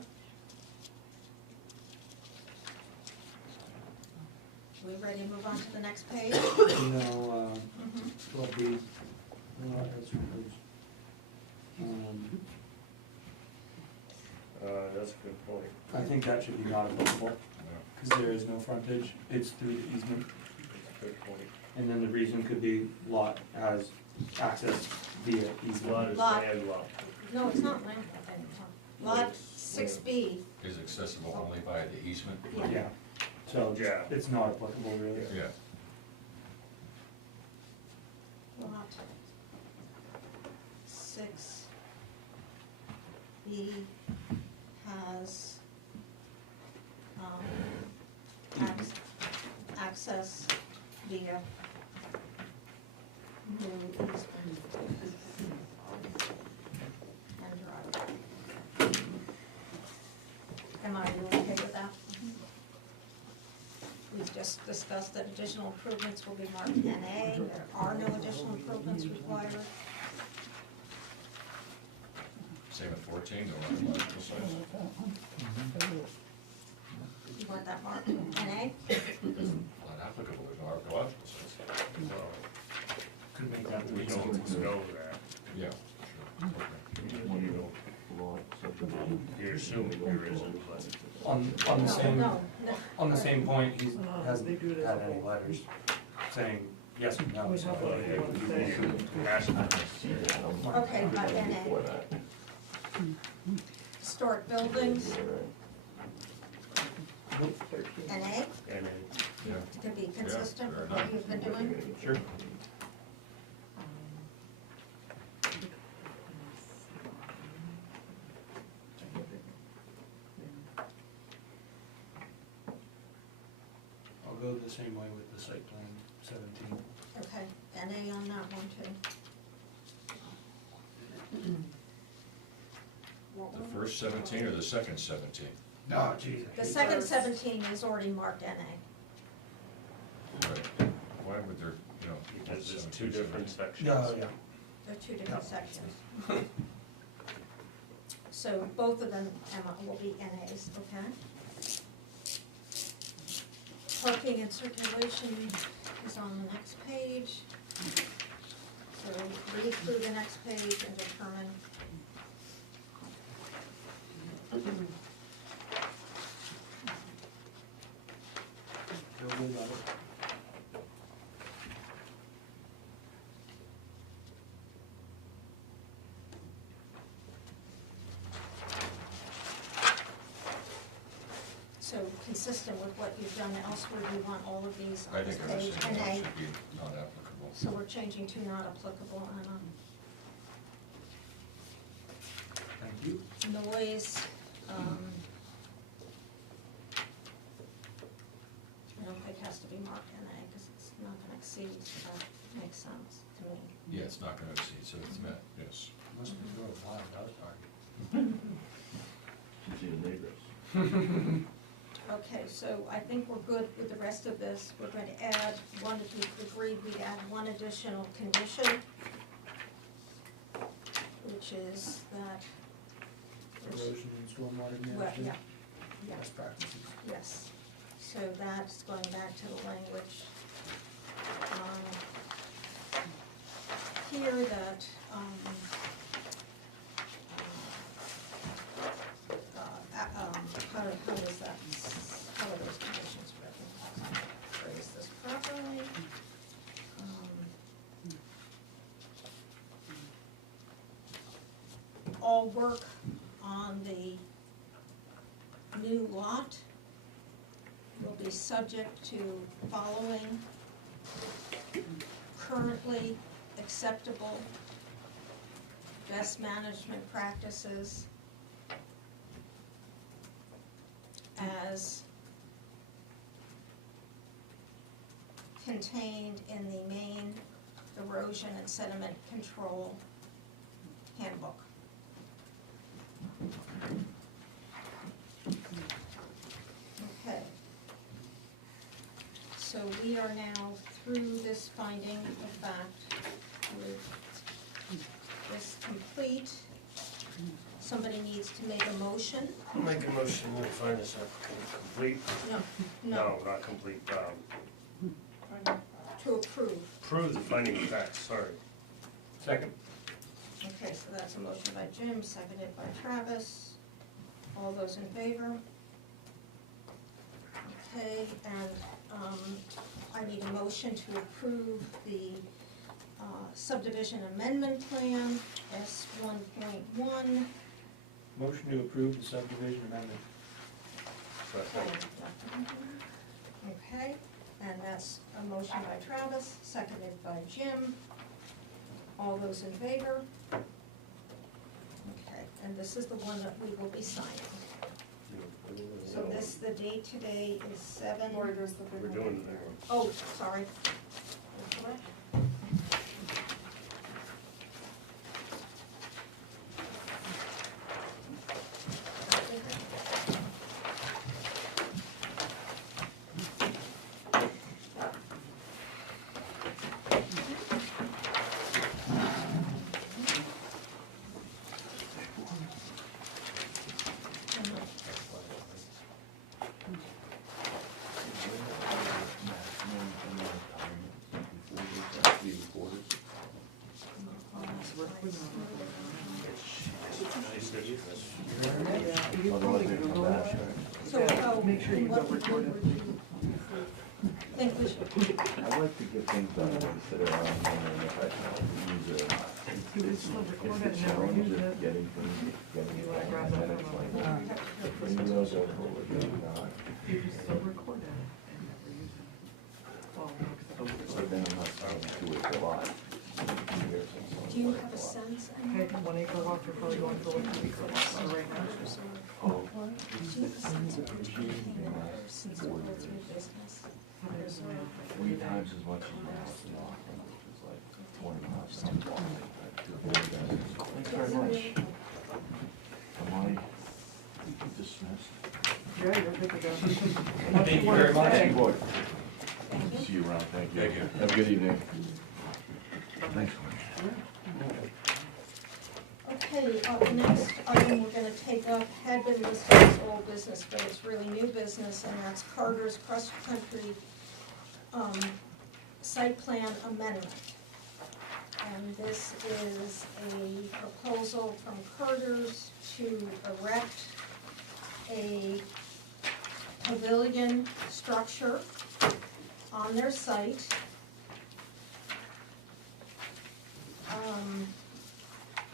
We ready to move on to the next page? No, Mhm. 12B. That's proposed. That's a good point. I think that should be not applicable, Yeah. because there is no frontage, it's through the easement. Good point. And then the reason could be lot has access via Lot easement. is Lot. landlocked. No, it's not landlocked anymore. Lot 6B, Is accessible only by the easement? Yeah. Yeah, So Yeah. it's not applicable really. Yeah, Lot 6B has, access via new easement and driveway. Am I okay with that? We've just discussed that additional improvements will be marked NA, there are no additional improvements required. same at 14, no archaeological sites. You want that marked NA? Not applicable, there's no archaeological sites. Well, Could make that we the don't know that. Yeah, sure, okay. You're assuming there isn't, but On the same, No, no. on the same point, he hasn't They do it as had a any whole. letters saying yes or no, We so. have well, what yeah, you want to say. has to. Okay, by NA. Historic buildings, NA, And then, Yeah, to be consistent fair with what you've been doing. Sure. I'll go the same way with the site plan 17. Okay, NA on that one too. the first 17 or the second 17? Oh, geez. The second 17 is already marked NA. Right. Why would there, you know? because there's two 17, different sections. No, yeah. They're two different sections. So both of them, Emma, will be NAs, okay? Parking and circulation is on the next page. So read through the next page and determine. Feel good about it. So consistent with what you've done elsewhere, you want all of these I on this think every page, single one NA. should be not applicable. So we're changing to not applicable, Anna. Thank you. Noise, I don't think has to be marked NA, because it's not gonna exceed, so that makes sense to me. Yeah, it's not gonna exceed, so it's met, yes. Must be good, wow, that was hard. See the neighbors. Okay, so I think we're good with the rest of this. We're going to add one, if we agreed, we'd add one additional condition, which is that. Erosion and stormwater Well, management. yeah, yeah, Best practices. yes. So that's going back to the language here that, how is that, how are those conditions written? Phrase this properly. All work on the new lot will be subject to following currently acceptable best management practices as contained in the main erosion and sediment control handbook. Okay. So we are now through this finding of fact with this complete. Somebody needs to make a motion. I'll make a motion to find this applicant complete. No, Not complete, to approve. approve the finding of facts, sorry. Second. Okay, so that's a motion by Jim, seconded by Travis. All those in favor? Okay, and I need a motion to approve the subdivision amendment plan, S 1.1. Motion to approve the subdivision amendment. Okay, and that's a motion by Travis, seconded by Jim. All those in favor? Okay, and this is the one that we will be signing. So this, the date today is 7. Lori, there's the big We're one doing right the there. big one. Oh, sorry. What? Yeah, you Otherwise probably they come Google back. it. So Yeah, how, make sure you what go record it. think we should, I like to get things done and sit around and if I can use it. You would still record It's it the and never challenge use of it. getting things, getting You it wanna done, grab and that then it's from like, my phone? you know, go forward, maybe not. You just still record it and never use it. Well, But then I'm not saying do it a lot. do you have a sense? okay, 1 acre lots are probably going for like 2 acre lots right now. Oh, Do you have a sense of which one came out since we went through business? There's a- 3 times as much as my house in Rockland, which is like 20 miles. Thanks very much. Am I dismissed? Yeah, you're good to go. Thank you very much. Thank you, boy. See you around, thank you. Thank you. Have a good evening. Thanks. Okay, the next item we're gonna take up had been listed as old business, but it's really new business, and that's Carter's Cross Country site plan amendment. And this is a proposal from Carter's to erect a pavilion structure on their site.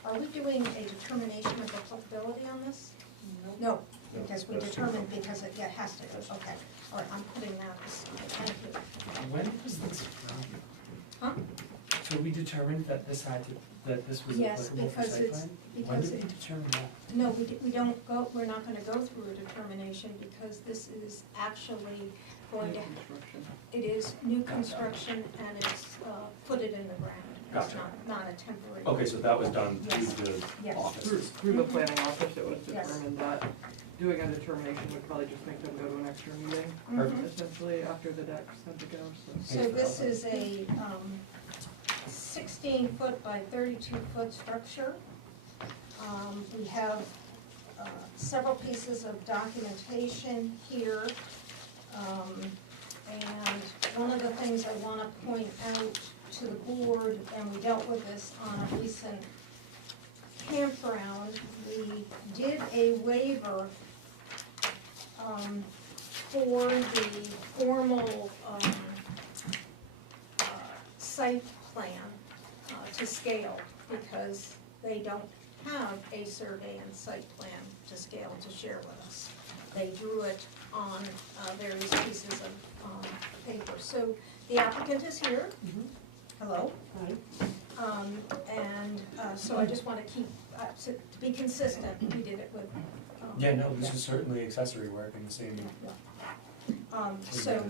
Are we doing a determination of applicability on this? No, because we determined, because it, yeah, it has to, okay. All right, I'm putting that aside, thank you. When was this from? Huh? So we determined that this had to, that this was Yes, applicable for because site it's- plan? When because did we it- determine that? No, we don't go, we're not gonna go through a determination, because this is actually going to, Construction. it is new construction, and it's, put it in the ground. It's Gotcha. not a temporary. Okay, so that was done Yes. through the Yes. offices. Through the planning office, it was Yes. determined that doing a determination would probably just make them go to an extra meeting, Mhm. essentially, after the decks had to go, so. So this is a 16-foot by 32-foot structure. We have several pieces of documentation here. And one of the things I want to point out to the board, and we dealt with this on a recent campground, we did a waiver for the formal site plan to scale, because they don't have a survey and site plan to scale to share with us. They drew it on various pieces of paper. So the applicant is here. Hello. Hi. And so I just want to keep, to be consistent, we did it with. Yeah, no, this is certainly accessory work in the same. So,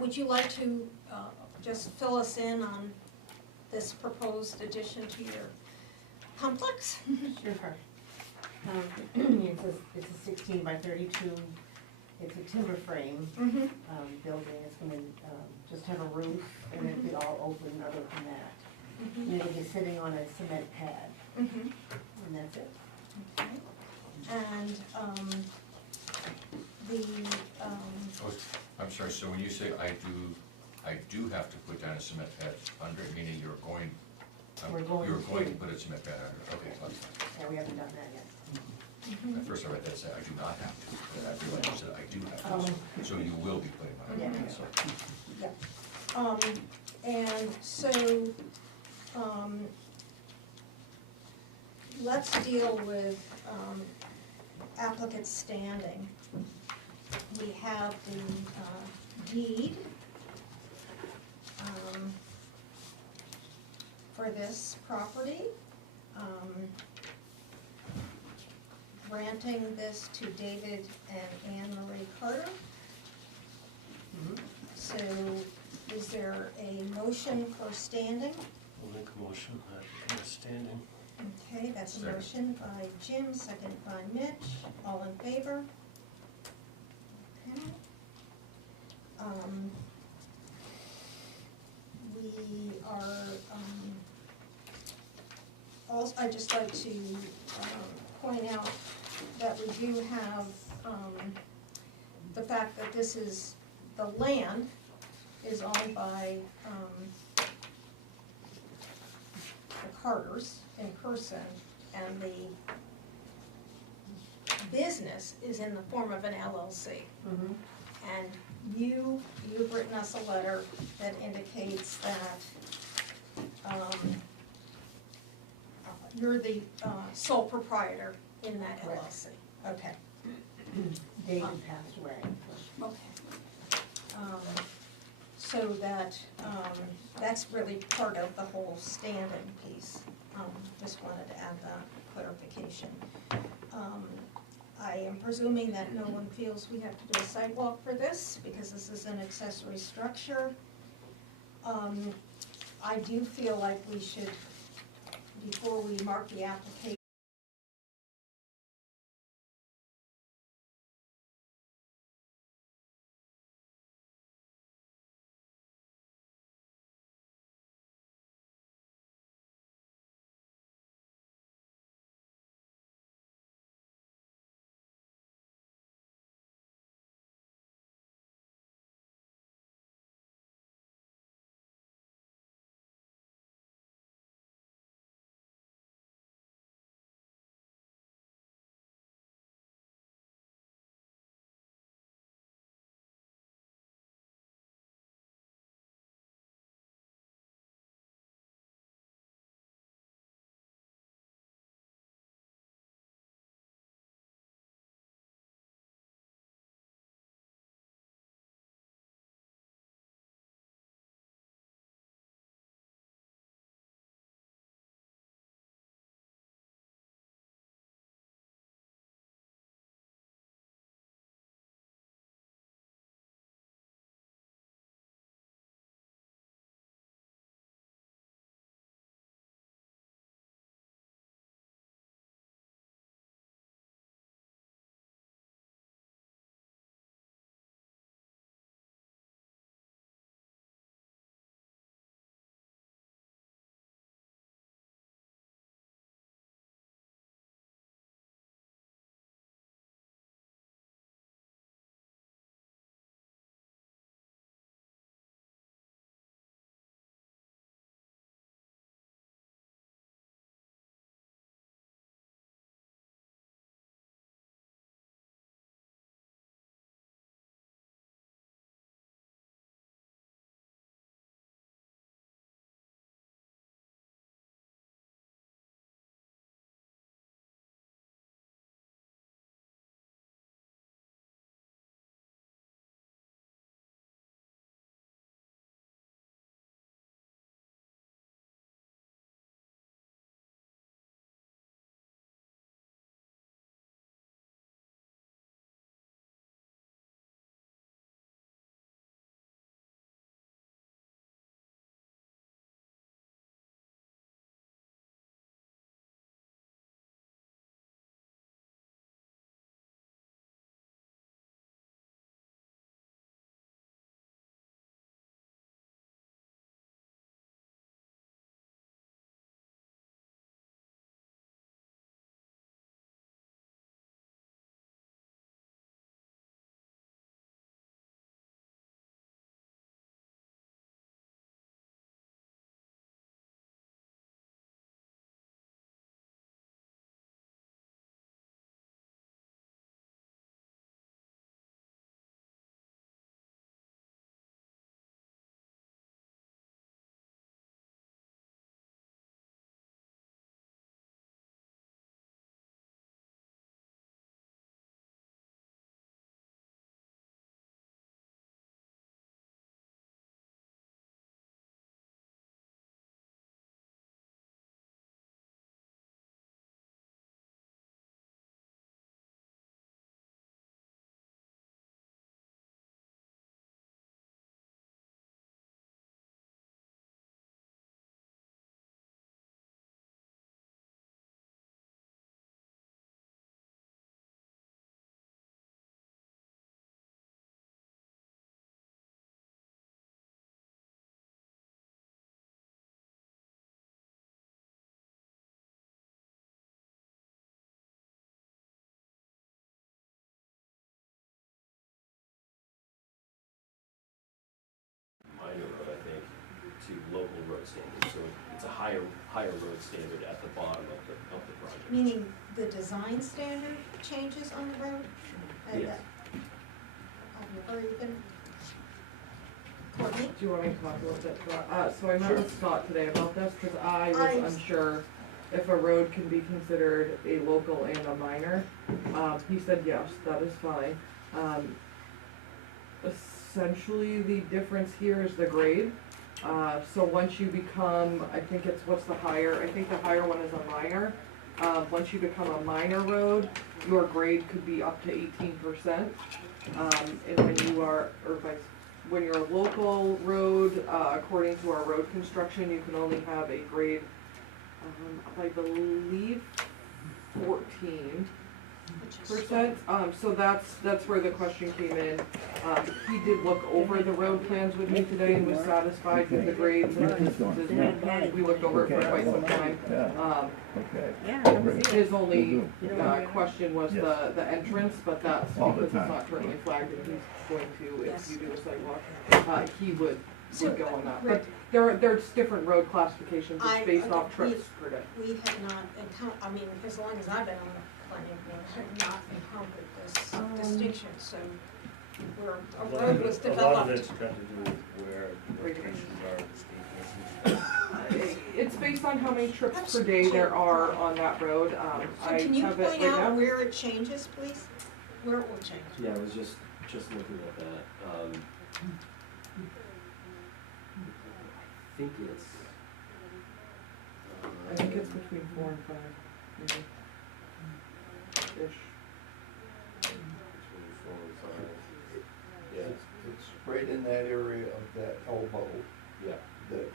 would you like to just fill us in on this proposed addition to your complex? Sure. It's a 16 by 32, it's a timber frame Mm-hmm. building. It's gonna just have a roof and it'll be all open other than that. Mm-hmm. And it'll be sitting on a cement pad, Mm-hmm. and that's it. Okay. And Oh, I'm sorry, so when you say I do have to put down a cement pad under it, meaning you're going We're going you're going to to. put a cement pad under it, okay, that's fine. Yeah, we haven't done that yet. Mhm. At first I read that, and said I do not have to, but I realized you said I do have Oh. to, so you will be putting one Yeah. under it, so. Yeah. And so, let's deal with applicant standing. We have the deed for this property, granting this to David and Anne Marie Carter. So is there a motion for standing? We'll make a motion, I'm standing. Okay, that's a Second. motion by Jim, second by Mitch, all in favor? Okay. We are, also, I'd just like to, point out that we do have, the fact that this is, the land is owned by, the Carters in person, and the business is in the form of an LLC. Mhm. And you've written us a letter that indicates that, you're the, sole proprietor in that Correct. LLC. Okay. David passed away. Okay. So that, that's really part of the whole standing piece. Just wanted to add that clarification. I am presuming that no one feels we have to do a sidewalk for this, because this is an accessory structure. I do feel like we should, before we mark the application, local road standard, so it's a higher road standard at the bottom of the project. Meaning the design standard changes on the road? Yes. Or even, Courtney? Do you want me to talk a little bit, Scott? So I met with Scott today about this, cause I was unsure if a road can be considered a local and a minor. He said yes, that is fine. Essentially, the difference here is the grade. So once you become, I think the higher one is a minor. Once you become a minor road, your grade could be up to 18%. And when you're a local road, according to our road construction, you can only have a grade, I believe 14%. So that's where the question came in. He did look over the road plans with me today and was satisfied with the grades. We looked over it for quite some time. His only question was the entrance, but that's because it's not currently flagged and he's going to, if you do a sidewalk, he would go on that. But there's different road classifications, it's based off trips per day. We have not encountered, I mean, as long as I've been on the planning board, have not encountered this distinction, so where a road was A lot of developed. it's got to do with where the locations are, the state. It's based on how many trips per day there are on that road. So can you have it point right out now. where it changes, please? Where it will change? Yeah, I was just looking at that. I think it's between 4 and 5, maybe. Ish. Between 4 and 5. Yeah, It's right in that area of that elbow yeah. that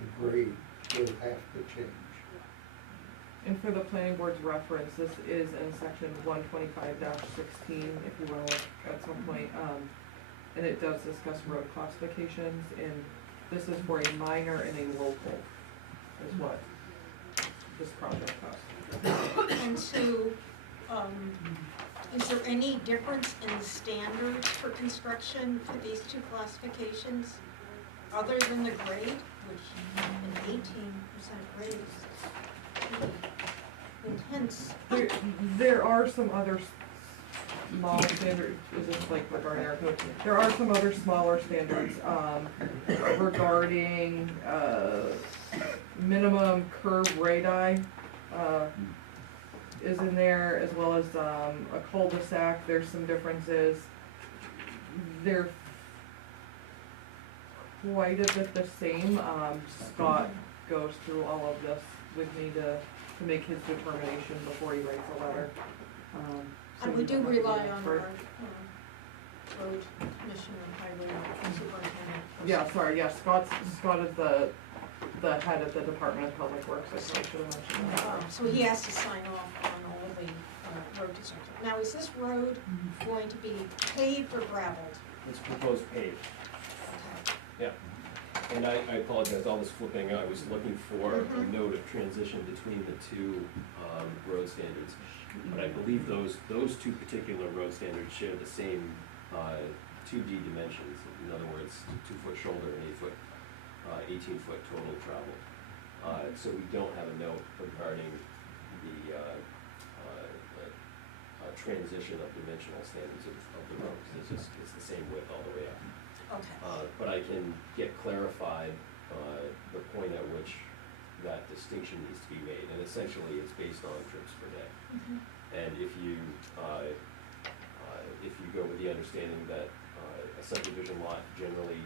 the grade will have to change. And for the planning board's reference, this is in section 125-16, if you want to look at some point. And it does discuss road classifications, and this is for a minor and a local, is what this project has. And so, is there any difference in the standards for construction for these two classifications? Other than the grade, which an 18% grade is pretty intense. There are some other small standards, is this like regarding our code? There are some other smaller standards, regarding, minimum curve radii, is in there, as well as, a cul-de-sac. There's some differences. They're quite a bit the same. Scott goes through all of this with me to make his determination before he writes a letter. So And we you do don't have to be rely an on expert. our road commissioner and highway superintendent. Yeah, sorry, yeah, Scott is the head of the Department of Public Works, I probably should have mentioned that. So he has to sign off on all of the road construction. Now, is this road going to be paved or gravelled? It's proposed paved. Okay. And I apologize, all this flipping, I was looking for a note of transition between the two road standards. But I believe those two particular road standards share the same 2D dimensions. In other words, 2-foot shoulder and 18-foot total travel. So we don't have a note regarding the transition of dimensional standards of the roads. It's the same width all the way up. Okay. But I can get clarified the point at which that distinction needs to be made, and essentially it's based on trips per day. Mhm. And if you go with the understanding that a subdivision lot generally,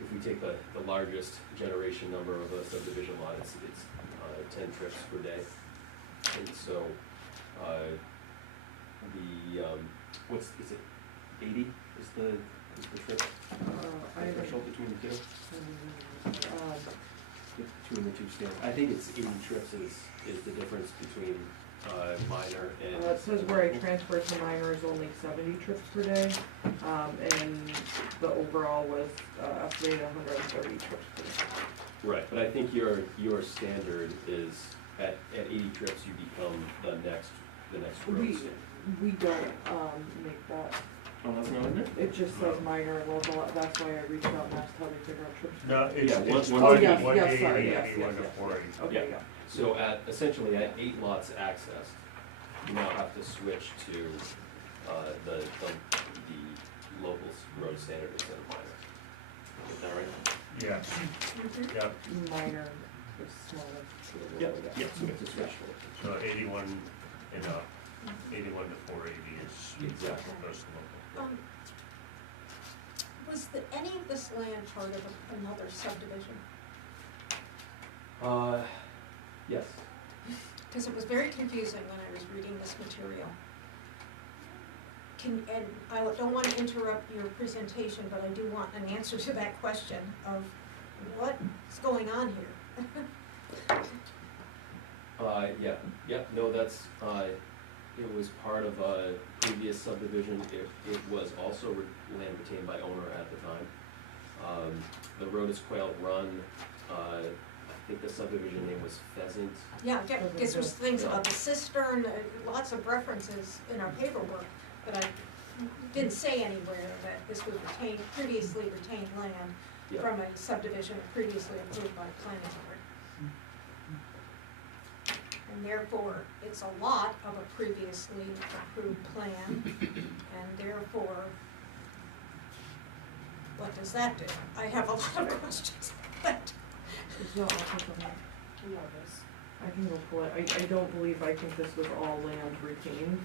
if we take the largest generation number of a subdivision lot, it's 10 trips per day. And so, is it 80 is the trip threshold between the two? Between the two standards, I think it's 80 trips is the difference between minor and. It says where I transfer to minor is only 70 trips per day, and the overall was estimated 130 trips per day. Right, but I think your standard is at 80 trips you become the next road standard. We don't make that Oh, that's not in there? It just says minor and local, that's why I reached out and asked how they figure out trips. No, it's, Yeah, it's one- one, yes, one yes, eighty, sorry, yes, eighty-one yes, to yes. four eighty. Okay, yeah. So essentially at 8 lots accessed, you now have to switch to, the local road standard instead of minor. Is that right? Yes, Mhm. yep, Minor, the smallest. Yep, yep, so we have to switch. so 81 and up, 81 to four eighty is Exactly. goes to local. Was any of this land part of another subdivision? Yes. Because it was very confusing when I was reading this material. And I don't want to interrupt your presentation, but I do want an answer to that question of what's going on here? Yeah, no, that's, it was part of a previous subdivision, it was also land retained by owner at the time. The road is Quail Run, I think the subdivision name was Pheasant. Yeah, I guess there's things about the cistern, lots of references in our paperwork, but I didn't say anywhere that this was previously retained land Yeah. from a subdivision previously approved by the planning board. And therefore, it's a lot of a previously approved plan, and therefore, what does that do? I have a lot of questions about that. It's not office on that. I can go pull it, I don't believe, I think this was all land retained.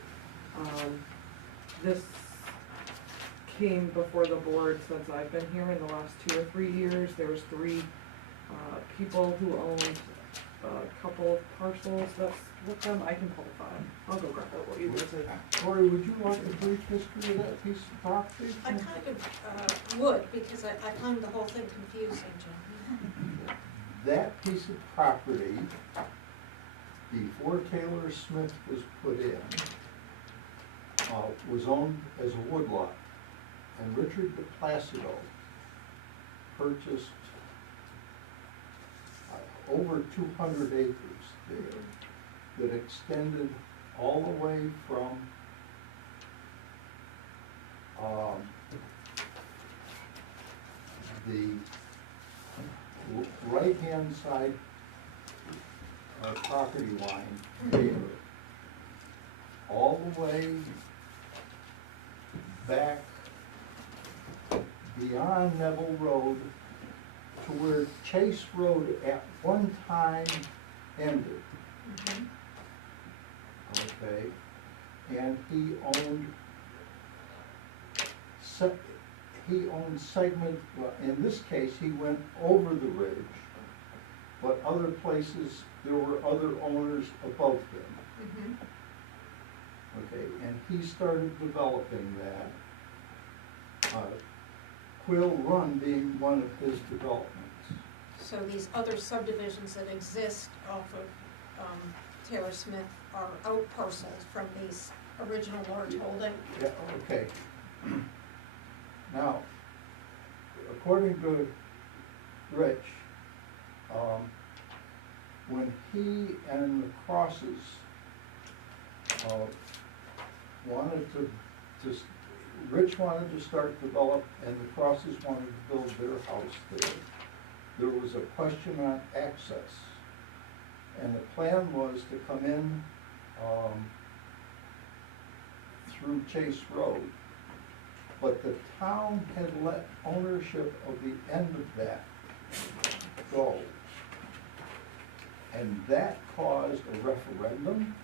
This came before the board since I've been here in the last 2 or 3 years. There was 3 people who owned a couple of parcels that's with them. I can pull the file. I'll go grab it while you guys are. Cory, would you like a brief history of that piece of property? I kind of would, because I find the whole thing confusing, Jim. That piece of property, before Taylor Smith was put in, was owned as a woodlot. And Richard de Placido purchased over 200 acres there that extended all the way from the right-hand side property line here, all the way back beyond Neville Road to where Chase Road at one time ended. Okay, and he owned segment, well, in this case, he went over the ridge, but other places, there were other owners above him. Okay, and he started developing that, Quill Run being one of his developments. So these other subdivisions that exist off of Taylor Smith are out parcels from these original large holding? Yeah, okay. Now, according to Rich, when he and the Crosses wanted to Rich wanted to start develop and the Crosses wanted to build their house there was a question on access. And the plan was to come in through Chase Road. But the town had let ownership of the end of that go. And that caused a referendum.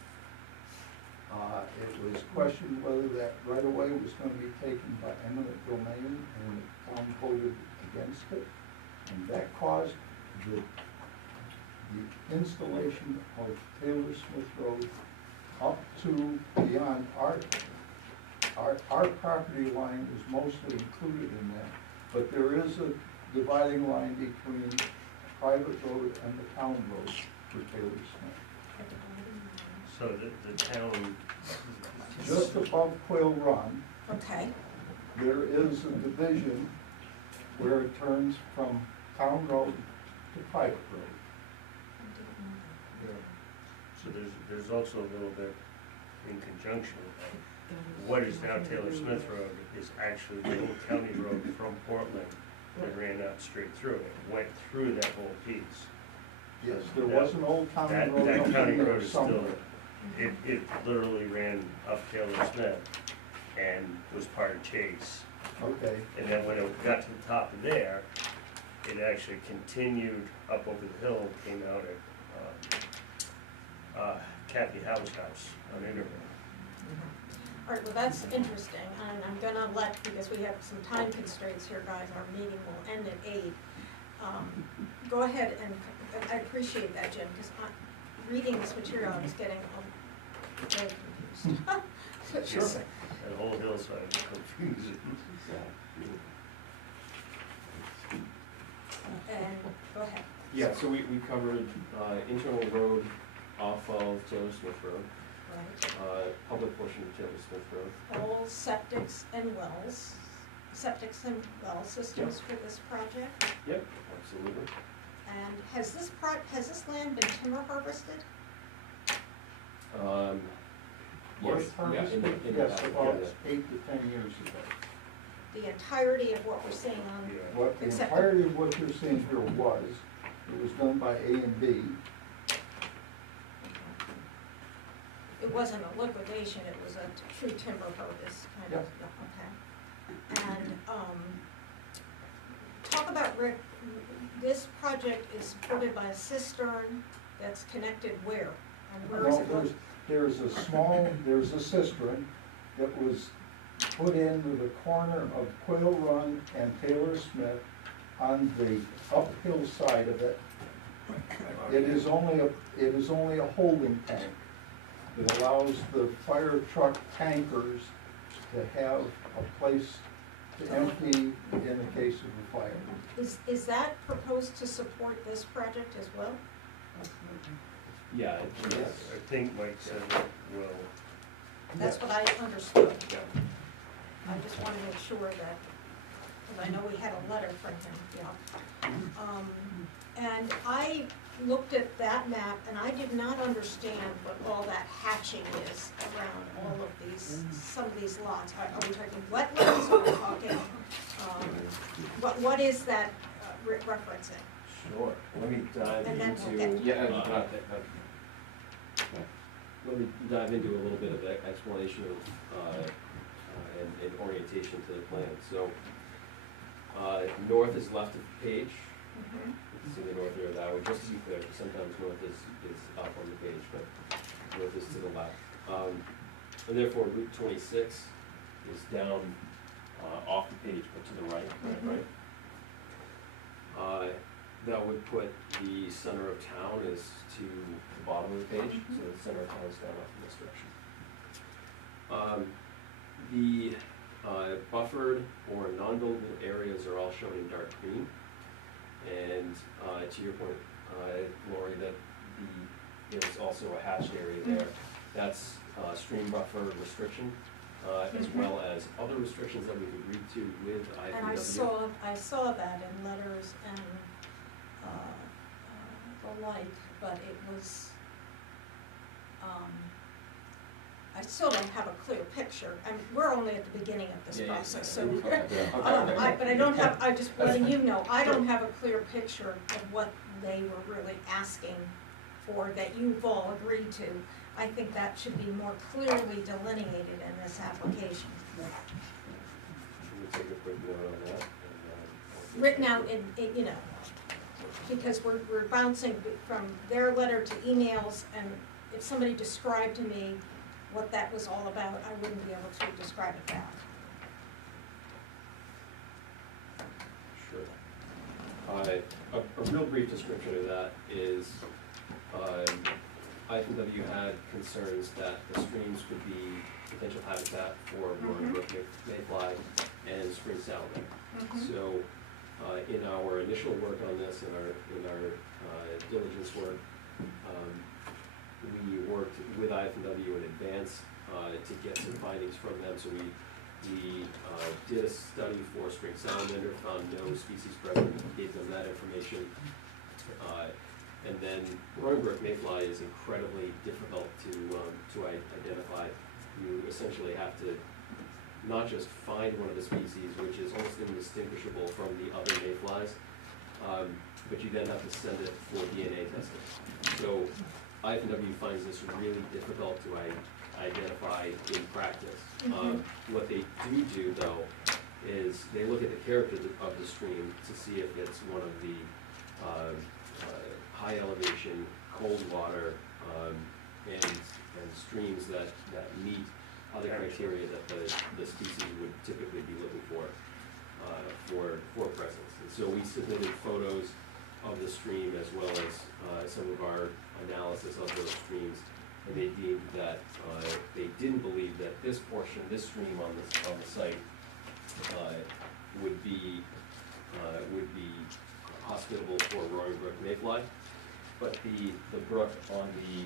It was questioned whether that right-of-way was going to be taken by eminent domain, and the town voted against it. And that caused the installation of Taylor Smith Road up to beyond our property line is mostly included in that, but there is a dividing line between private road and the town road for Taylor Smith. So the town, Just above Quail Run, Okay, there is a division where it turns from town road to private road. so there's also a little bit in conjunction with that. what is now Taylor Smith Road is actually the old county road from Portland that ran out straight through it, went through that whole piece. Yes, there was an old county That, road that up county in there road is still, somewhere. it literally ran up Taylor Smith and was part of Chase. Okay, And then when it got to the top of there, it actually continued up over the hill, came out at, Kathy Howe's house on Intervale. All right, well, that's interesting, and I'm gonna let, because we have some time constraints here, guys, our meeting will end at 8. Go ahead and, I appreciate that, Jim, because reading this material, I was getting very confused. Sure. That whole hillside was confusing. And, go ahead. Yeah, so we covered, internal road off of Taylor Smith Road, Right. public portion of Taylor Smith Road. All septics and wells systems for this project? Yep, absolutely. And has this land been timber harvested? Yes, was yeah, in the, harvested, in the yes, back, about yeah. 8 to 10 years ago. The entirety of what we're seeing on, Yeah. What, the Except- entirety of what you're seeing here was, it was done by A and B. it wasn't a liquidation, it was a true timber harvest kind of, yeah, okay. And, talk about, Rick, this project is supported by a cistern that's connected where? And where is No, it going? there's a cistern that was put into the corner of Quail Run and Taylor Smith on the uphill side of it. It is only a holding tank that allows the fire truck tankers to have a place to empty in the case of a fire. Is that proposed to support this project as well? Yeah, yes. I think Mike said it will. That's what I understood. Yeah. I just want to make sure that, because I know we had a letter from him, yeah. And I looked at that map and I did not understand what all that hatching is around all of these, some of these lots. Are we talking wetlands or are we talking, what is that referencing? Sure, let me dive And then we'll into, get- let me dive into a little bit of explanation of, and orientation to the plan. So, north is left of the page. Mhm. You can see the north there that way, just to be clear, because sometimes north is up on the page, but north is to the left. And therefore Route 26 is down, off the page, but to the right, right? That would put the center of town is to the bottom of the page, so the center of town is down off in this direction. The buffered or non-buildable areas are all shown in dark green. And to your point, Lori, that there's also a hatched area there. That's stream buffer restriction, as well as other restrictions that we've agreed to with IPW. And I saw that in letters and the like, but it was, I still don't have a clear picture. And we're only at the beginning of this process, so. But I don't have, I'm just letting you know, I don't have a clear picture of what they were really asking for that you've all agreed to. I think that should be more clearly delineated in this application. We'll take a quick note on that. And, Written out in, you know, because we're bouncing from their letter to emails, and if somebody described to me what that was all about, I wouldn't be able to describe it back. Sure. A real brief description of that is, IPW had concerns that the streams could be potential habitat for Brook mayfly and spring salmon. So, in our initial work on this, in our diligence work, we worked with IFNW in advance to get some findings from them. So we did a study for spring salamander, found no species present, gave them that information. And then Brook mayfly is incredibly difficult to identify. you essentially have to not just find one of the species, which is almost indistinguishable from the other mayflies, but you then have to send it for DNA testing. So IFNW finds this really difficult to identify in practice. What they do though is they look at the character of the stream to see if it's one of the high elevation, cold water, and streams that meet other criteria that the species would typically be looking for presence. And so we submitted photos of the stream as well as some of our analysis of those streams, and they deemed that they didn't believe that this portion, this stream on the site, would be hospitable for roaring brook mayfly, but the brook on the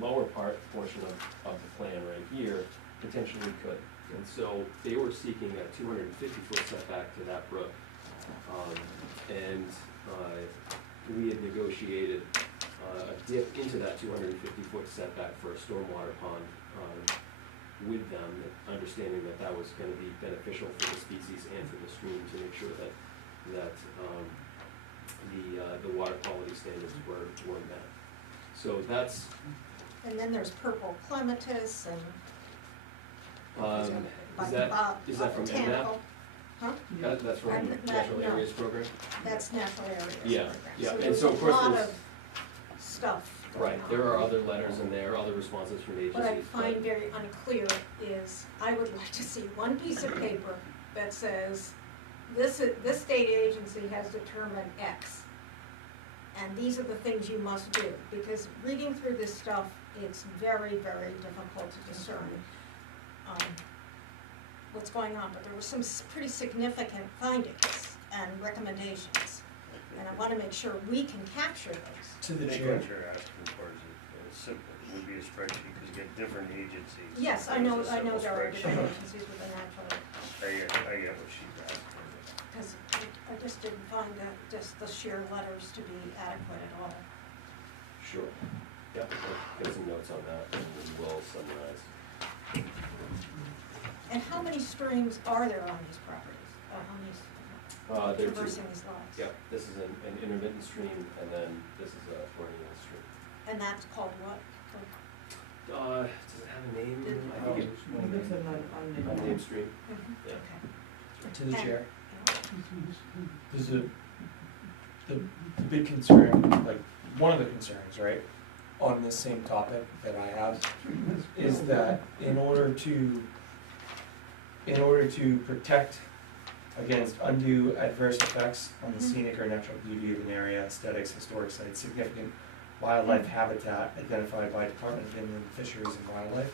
lower portion of the plan right here potentially could. And so they were seeking a 250-foot setback to that brook, and we had negotiated a dip into that 250-foot setback for a stormwater pond with them, understanding that that was going to be beneficial for the species and for the stream to make sure that the water quality standards were met. So that's. And then there's purple clematis and. Is that from NMAP? Huh? That's from the Natural no. Areas Program? That's Natural Areas Yeah, Program. yeah, and there's so of course a lot there's- of stuff going Right, on. there are other letters in there, other responses from agencies. What I find very unclear is, I would like to see one piece of paper that says, this state agency has determined X, and these are the things you must do, because reading through this stuff, it's very, very difficult to discern what's going on, but there were some pretty significant findings and recommendations, and I wanna make sure we can capture those. To the I think chair. what you're asking for is simple, would be a spreadsheet, because you get different agencies. Yes, I It's know a simple there are different spreadsheet. agencies with the natural, I get what she's asking. because I just didn't find that, just the sheer letters to be adequate at all. Sure, yeah, we'll get some notes on that, and then we'll summarize. And how many streams are there on these properties, on these, There are two. traversing these lots? Yeah, this is an intermittent stream, and then this is a perennial stream. And that's called what? Does it have a name? I think it's I think it's an a name stream. Yeah. Okay. To the chair. And- There's the big concern, like, one of the concerns, right, on this same topic that I have, is that in order to protect against undue adverse effects on the scenic or natural beauty of an area, aesthetics, historic sites, significant wildlife habitat identified by Department of Inland Fisheries and Wildlife,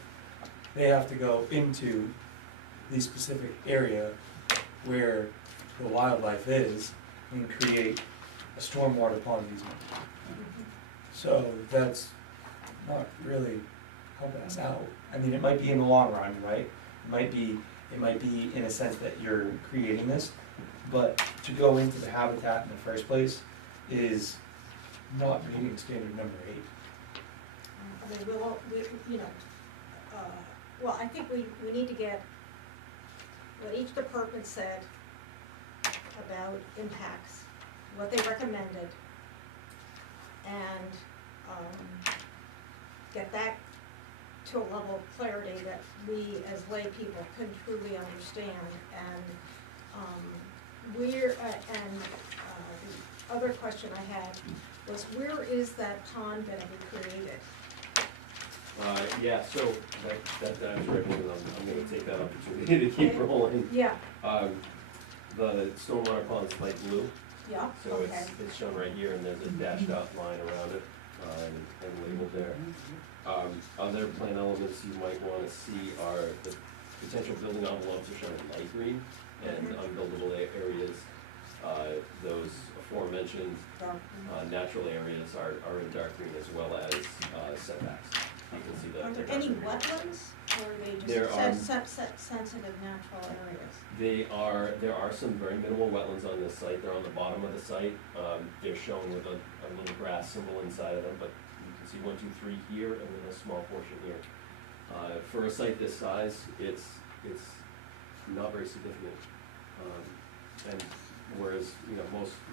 they have to go into the specific area where the wildlife is and create a stormwater pond easement. So that's not really helping us out. I mean, it might be in the long run, right? It might be in a sense that you're creating this, but to go into the habitat in the first place is not meeting standard number 8. I mean, well, I think we need to get what each department said about impacts, what they recommended, and get that to a level of clarity that we as lay people can truly understand. And the other question I had was, where is that pond gonna be created? Yeah, so that's right, because I'm gonna take that opportunity to keep Okay. rolling. Yeah, The stormwater pond's light blue, yeah, so okay. it's shown right here, and there's a dashed out line around it, and labeled there. Other plan elements you might wanna see are the potential building envelopes are shown in light green, and unbuildable areas, those aforementioned natural areas are in dark green, as well as setbacks. You can see that. Are there they're any dark green. wetlands, or are they There just are- sensitive natural areas? There are some very minimal wetlands on this site, they're on the bottom of the site, they're shown with a little grass symbol inside of them, but you can see 1, 2, 3 here, and then a small portion here. For a site this size, it's not very significant. And whereas, you know,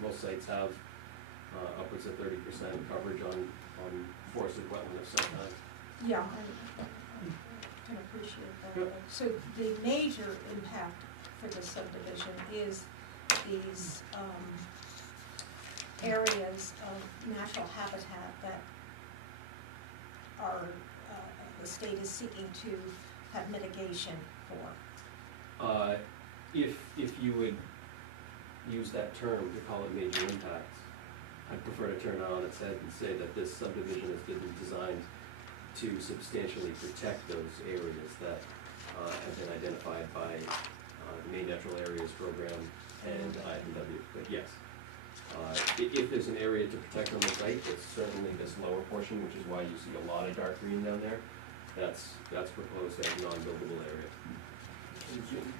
most sites have upwards of 30% coverage on forested wetland of some kind. Yeah, I can appreciate that. So the major impact for the subdivision is these areas of natural habitat that are, the state is seeking to have mitigation for. If you would use that term to call it major impacts, I'd prefer to turn it on its head and say that this subdivision has been designed to substantially protect those areas that have been identified by the Maine Natural Areas Program and IFW. But yes, if there's an area to protect on the site, it's certainly this lower portion, which is why you see a lot of dark green down there. That's proposed as non-buildable area.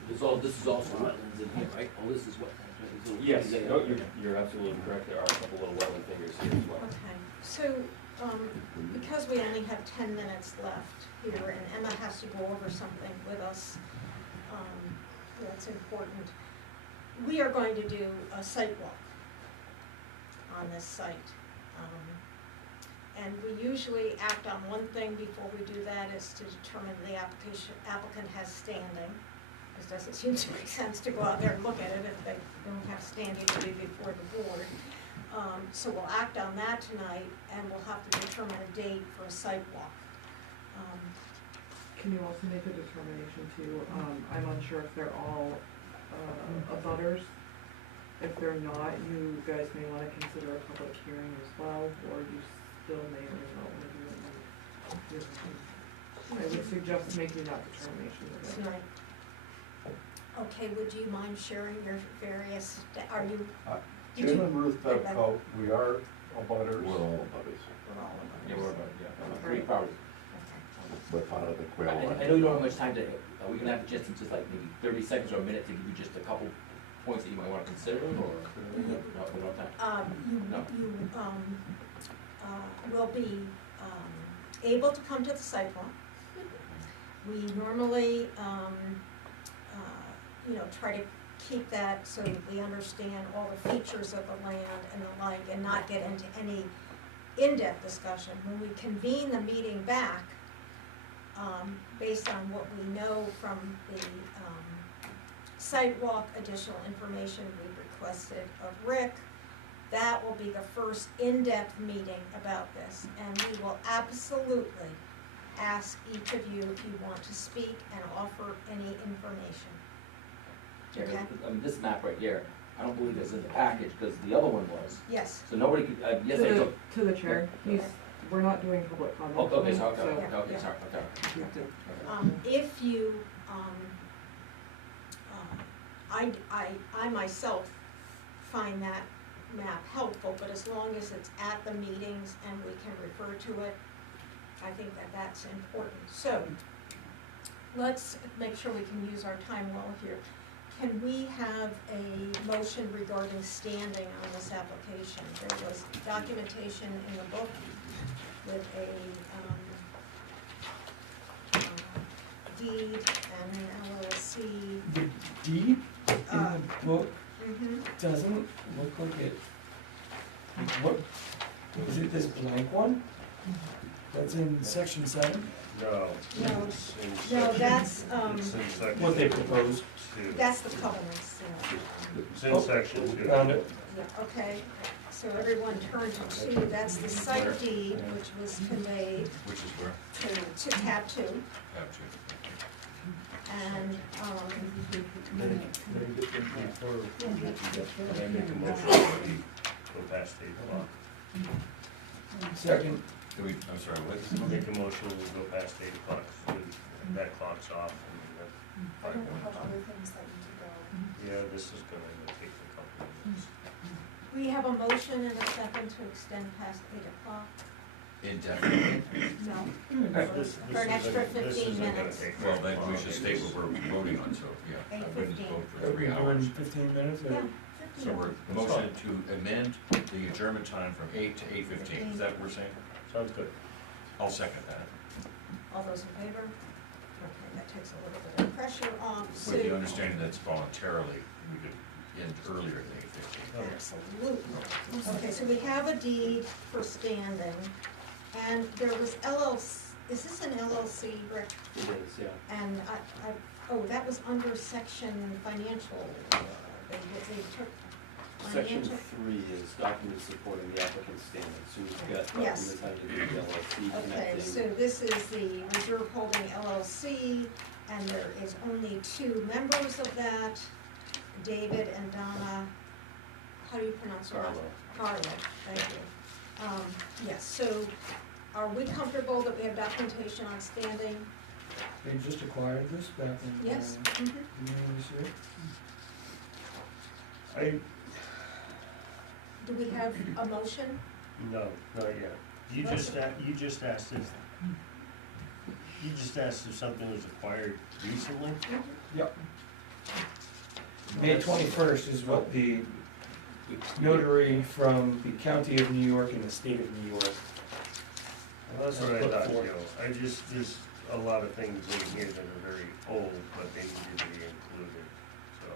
This is also wetlands in here, right? Oh, this is wetlands, right? These little Yes, things no, there. you're absolutely correct. There are a couple little wetland fingers here as well. Okay, so, because we only have 10 minutes left here, and Emma has to go over something with us, that's important, we are going to do a site walk on this site. And we usually act on one thing before we do that, is to determine the applicant has standing. It doesn't seem to make sense to go out there and look at it if they don't have standing to be before the board. So we'll act on that tonight, and we'll have to determine a date for a site walk. Can you also make a determination too, I'm unsure if they're all abutters. If they're not, you guys may wanna consider a public hearing as well, or you still may or may not wanna do it. I would suggest making that determination today. Tonight. Okay, would you mind sharing your various, are you? Jim and Ruth Bethel, we are abutters. We're all abutters. We're all of Yeah, us. we're about, yeah, three properties. Okay. We're part of the quail I run. know you don't have much time to, are we gonna have just like maybe 30 seconds or a minute to give you just a couple points that you might wanna consider, or? No, we don't have time. No. You will be able to come to the site walk. We normally, try to keep that so that we understand all the features of the land and the like, and not get into any in-depth discussion. When we convene the meeting back, based on what we know from the site walk, additional information we requested of Rick, that will be the first in-depth meeting about this, and we will absolutely ask each of you if you want to speak and offer any information. Yeah, 'cause, Okay. this map right here, I don't believe it's in the package, because the other one was. Yes. So nobody could, yes, I took. To the chair, we're not doing public comment. Oh, okay, sorry, so- okay, Yeah. okay, sorry, okay. If you, I myself find that map helpful, but as long as it's at the meetings and we can refer to it, I think that that's important. So, let's make sure we can use our time well here. Can we have a motion regarding standing on this application? There was documentation in the book with a, deed and an LLC. The deed in Uh, the book doesn't look like it. What, is it this blank one? That's in section 7? No. No. It's in No, section- that's, It's in section. What they proposed. 2. that's the covenants, It's in section 2. Found it. yeah, okay. So everyone turn to 2, that's the site deed, which was conveyed Which is where? to tab 2. Tab two. And, And I make a motion that we go past 8 o'clock. Second. Do we, I'm sorry, what? Make a motion, we go past 8 o'clock, so that clock's off. And I don't have other things that need to go. yeah, this is gonna take a couple of minutes. we have a motion and a second to extend past 8 o'clock. Indefinitely. No, This for an extra isn't- this 15 isn't gonna minutes. take very Well, then we long. should state what we're voting on, so, yeah. I wouldn't 8:15. vote for Are we 3 hours. doing 15 minutes or? Yeah. So we're motion to amend the adjournment time from 8 to 8:15. Is that what we're saying? Sounds good. I'll second that. All those in favor? Okay, that takes a little bit of pressure off. With the understanding that it's voluntarily, we could end earlier than 8:15. Absolutely. Okay, so we have a deed for standing, and there was LLC, is this an LLC, Rick? It is, yeah. And oh, that was under section financial, they took Section financial. 3 is documents supporting the applicant's standing, so we've got Yes. documents having to do with LLC Okay, connecting. so this is the Reserve Holding LLC, and there is only 2 members of that, David and Donna, how do you pronounce her last? Carlo, thank you. Yes, so are we comfortable that we have documentation on standing? They just acquired this back in. Yes? Beginning of this year. Do we have a motion? No, not yet. You just asked if something was acquired recently? Yep. May 21st is what the notary from the county of New York and the state of New York. Well, that's what I Look thought, for. Joe. There's a lot of things in here that are very old, but they needed to be included, so.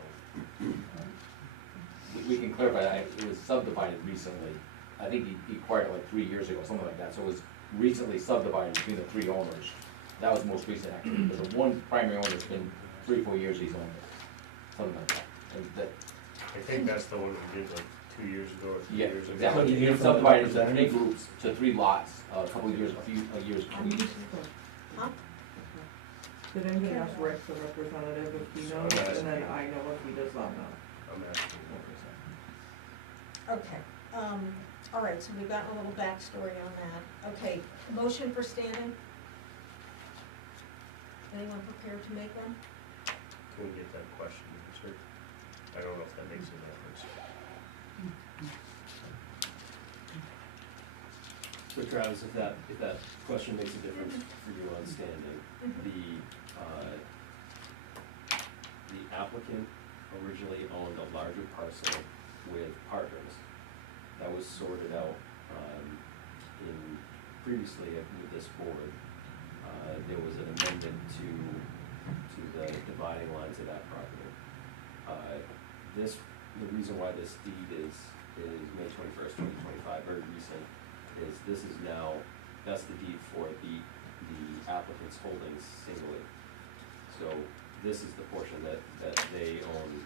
We can clarify, that it was subdivided recently. I think he acquired it like 3 years ago, something like that, so it was recently subdivided between the 3 owners. That was the most recent activity, because the one primary owner's been 3-4 years he's owned it, something like that. And that, I think that's the one we did like 2 years ago or 3 yeah, years ago. exactly, Couldn't hear he from the subdivided into 3 representative. groups, to 3 lots, a few years ago. Huh? Did anybody ask Rick, the representative, if he knows, and then I know if he does not know. I'm asking. Okay, all right, so we've got a little backstory on that. Okay, motion for standing? Anyone prepared to make one? Can we get that question answered? I don't know if that makes a difference. So Travis, if that question makes a difference for you on standing, the applicant originally owned a larger parcel with partners. That was sorted out, previously with this board. There was an amendment to the dividing lines of that property. The reason why this deed is May 21st, 2025, very recent, is this is now, that's the deed for the applicant's holdings singly. So this is the portion that they own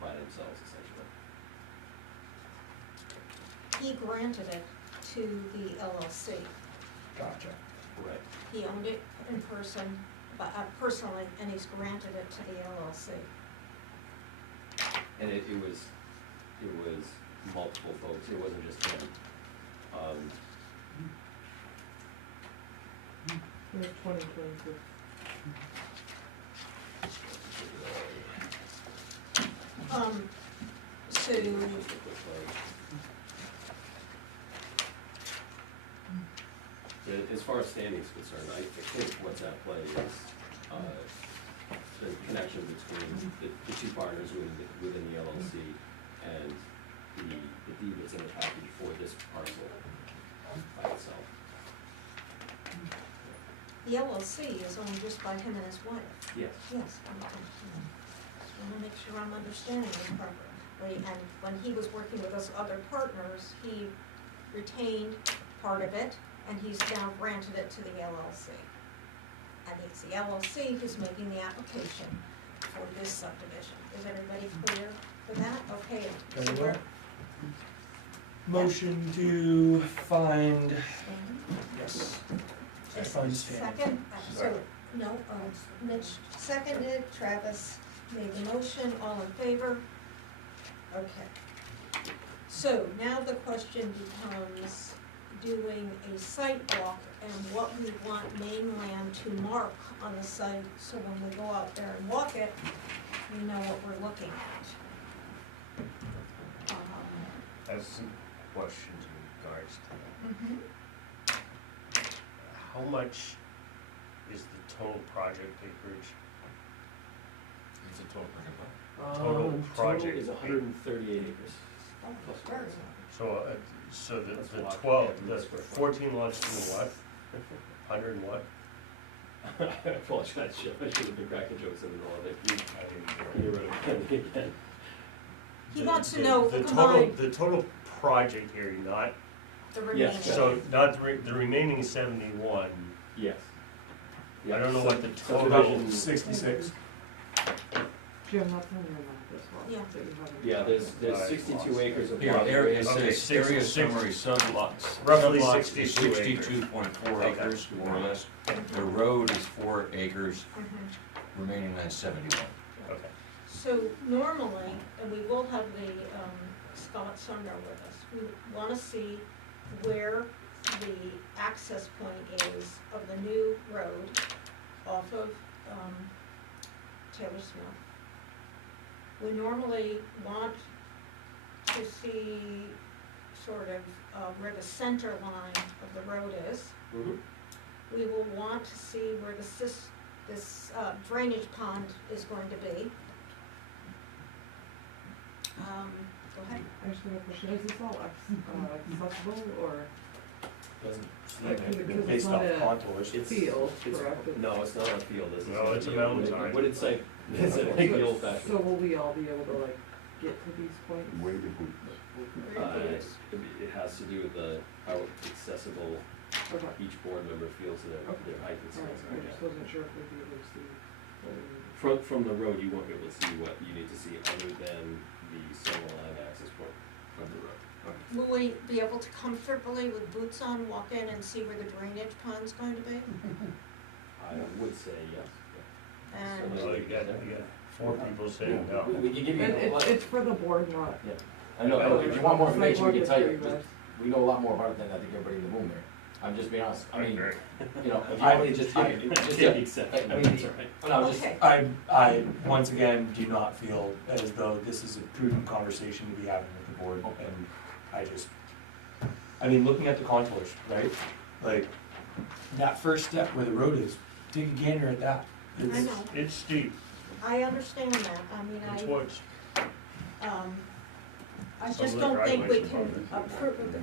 by themselves essentially. He granted it to the LLC. Gotcha. Right. He owned it in person, but personally, and he's granted it to the LLC. And it was multiple folks, it wasn't just him. It's 2022. So, As far as standing is concerned, I think what's at play is, the connection between the 2 partners within the LLC and the deed that's in the package for this parcel by itself. the LLC is owned just by him and his wife. Yes. Yes, okay. Just wanna make sure I'm understanding this properly. And when he was working with us other partners, he retained part of it, and he's now granted it to the LLC. And it's the LLC who's making the application for this subdivision. Is everybody clear for that? Okay. so Very we're- well. Motion to find, yes. I find standing. Second, no, Mitch seconded, Travis made the motion, all in favor? Okay. So now the question becomes doing a site walk and what we want mainland to mark on the site, so when we go out there and walk it, we know what we're looking at. I have some questions in regards to that. How much is the total project acreage? It's a total bring Total project is 138 acres. Oh, Plus very one. well. So That's a the lot 12, compared to the this square foot. 14 lots to what? 100 and what? I apologize, Jeff, I should have been cracking jokes in the middle of it. I didn't care. You're right, again. He wants to know The the total, combined, the total project area, not, the remaining. Yes. so not the remaining 71. Yes. I don't know what the total. Subdivision- 66. Jim, that's on your map as well. Yeah. that you haven't- Yeah, there's 62 acres of Here, lot area, area. it Okay, says area six- summary sublots. Roughly Sublots is 62 acres. 62.4 Okay. acres, more or less. The road is 4 acres, Mhm. remaining land 71. Okay. So normally, and we will have the Scott Sumner with us, we want to see where the access point is of the new road off of Taylor Smith. We normally want to see sort of where the center line of the road is. Mhm. We will want to see where this drainage pond is going to be. Go ahead. I just have a question, is this all accessible or Doesn't seem Like, like it, because it's based not off a- contours. field, correct? No, it's not a field, this is. No, it's a a mountain wooded- side. Wooded site, it's like the old fashioned. So will we all be able to like get to these points? It has to do with how accessible Okay, each board member feels their height and alright, stuff. I just wasn't sure if we'd be able to see. what we need. From the road, you won't be able to see what you need to see other than the center line access point of the road. Will we be able to comfortably with boots on walk in and see where the drainage pond's going to be? I would say yes. And So you got 4 people saying no. We can give you, And it's for the board, not. I know, if you want more information, we can tell you, Sidewalk is we know a lot more about it than I think everybody in the room there. I'm just being honest, I mean, agree. you know, if you want me to just, I mean, I mean, no, just, Okay, I, once again, do not feel as though this is a prudent conversation to be having with the board, and I mean, looking at the contours, right? Like, that first step where the road is, take a gander at that. I It's- know, It's steep, I understand that, I mean, it's woods. I Some just of the don't think we driveways can are probably-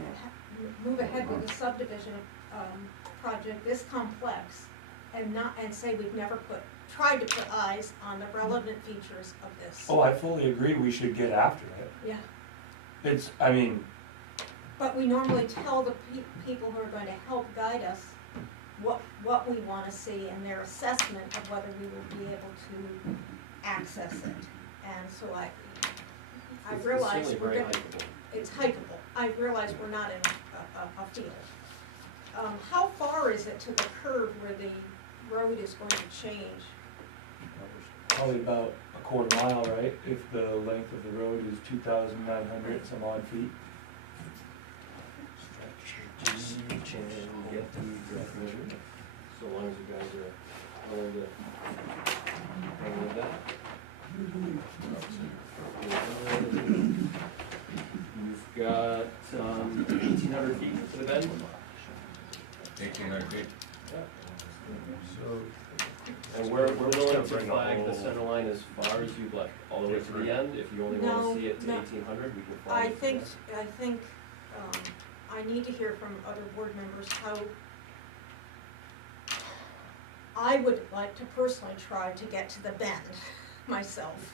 move ahead with the subdivision, project this complex and say we've never tried to put eyes on the relevant features of this. Oh, I fully agree, we should get after it. Yeah, It's, I mean, but we normally tell the people who are going to help guide us what we wanna see and their assessment of whether we will be able to access it. And so I realize It's we're certainly gonna, very hikeable. it's hikeable, I realize we're not in a field. How far is it to the curve where the road is going to change? probably about a quarter mile, right? If the length of the road is 2,900 some odd feet. Get the definition, so long as you guys are willing to go with that. You've got 1,800 feet to the bend. 1,800 feet. So, And we're Just willing gonna to bring a flag the whole center line as far as you'd like, all the way to different- the end. If you only No, wanna see it to no. 1,800, we can flag I it. think, I need to hear from other board members how, I would like to personally try to get to the bend myself.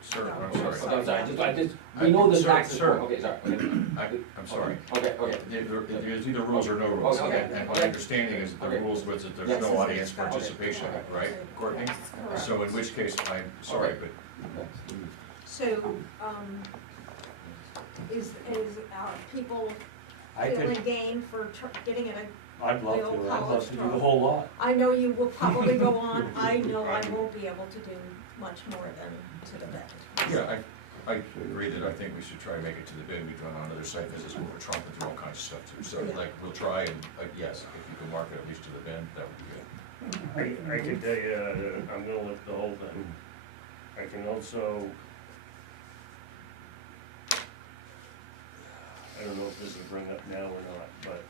Sir, No, I'm sorry. okay, I'm sorry, we know the Sir, access sir. point, okay, sorry, okay. I'm sorry. Okay. There's either rules or no rules. Okay, And my okay. understanding is that the Okay. rules was that there's Yes. no audience Okay. participation, Okay. right, Courtney? Correct. So in which case, I'm sorry, but So, is people I feeling could, game for getting it? I'd love the old to, I'd love college to do draw. the whole lot. I know you will probably go on, I know I won't be able to do much more than to the bend. yeah, I agree that I think we should try to make it to the bid. We've done on other site visits where we're trumping through all kinds of stuff too. So Yeah. like, we'll try and, yes, if you can mark it at least to the bend, that would be good. I can tell you, I'm gonna lift the whole thing. I can also, I don't know if this will bring up now or not, but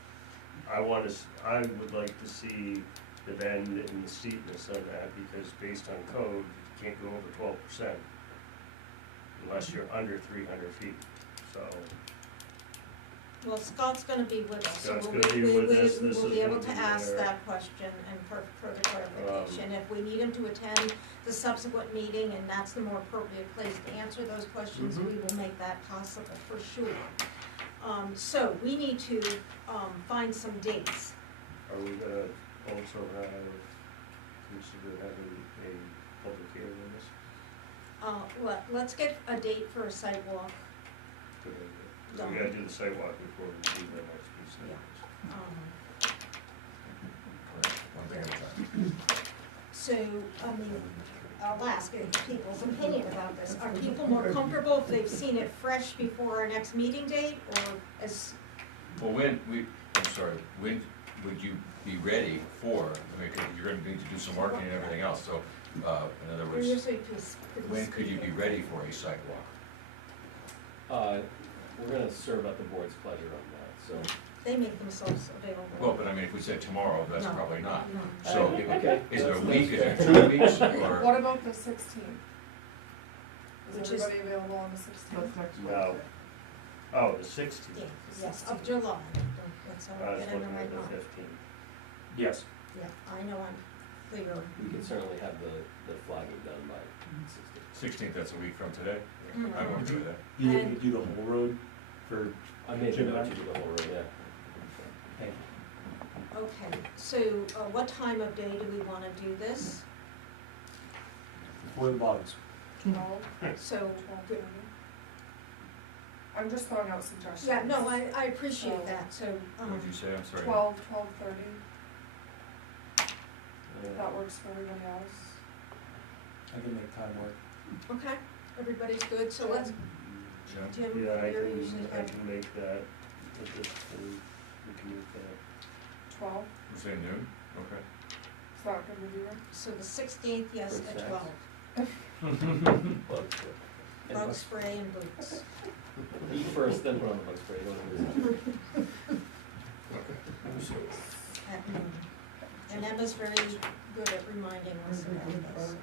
I would like to see the bend and the steepness of that, because based on code, you can't go over 12% unless you're under 300 feet, so. Well, Scott's gonna be with us, so Scott's we'll gonna be we with us. This will is be able gonna to be ask there. that question and for further clarification. If we need him to attend the subsequent meeting and that's the more appropriate place to answer those questions, Mhm. we will make that possible for sure. So we need to, find some dates. Are we gonna also consider having a public hearing on this? Let's get a date for a sidewalk. Good idea. 'Cause we gotta do the sidewalk before we do the next piece of this. One thing at a time. So, I mean, I'll ask people's opinion about this. Are people more comfortable if they've seen it fresh before our next meeting date, or as, Well, when would you be ready for, I mean, 'cause you're gonna need to do some marketing and everything else, so, in other we're words, usually when could you be ready for a sidewalk? We're gonna serve at the board's pleasure on that, so. They make themselves available. Well, but I mean, if we said tomorrow, that's No. probably not. No. So, Okay. is it a that's week, is fair. it 2 weeks, or? What about the 16th? Which Is is- everybody available on the 16th? That's next No. Wednesday. Oh, the 16th. Yeah, yes, of July. That's how I I was get in the looking right at the month. 15th. Yes. Yeah, I know I'm clear. We can certainly have the flagging done by 16. 16th, that's a week from today? Mhm. I won't do that. You need And- to do the whole road for, I made a Jim, note right? to do the whole road, yeah. thank you. Okay, so what time of day do we wanna do this? Before the logs. 12, So, 12:30. I'm just throwing out suggestions. yeah, no, I appreciate that, so, What did you say, I'm sorry? 12:30, if that works for everybody else. I can make time work. okay, everybody's good, so let's, Jim? Jim, Yeah, you're usually I have, can make that, at this point, we can make that. 12, You say noon? Okay. is that good with you? so the 16th, yes, For at sex. 12. And Bug spray and boots. eat first, then put on the bug spray, don't do So, At noon. And Emma's very good at reminding us about this.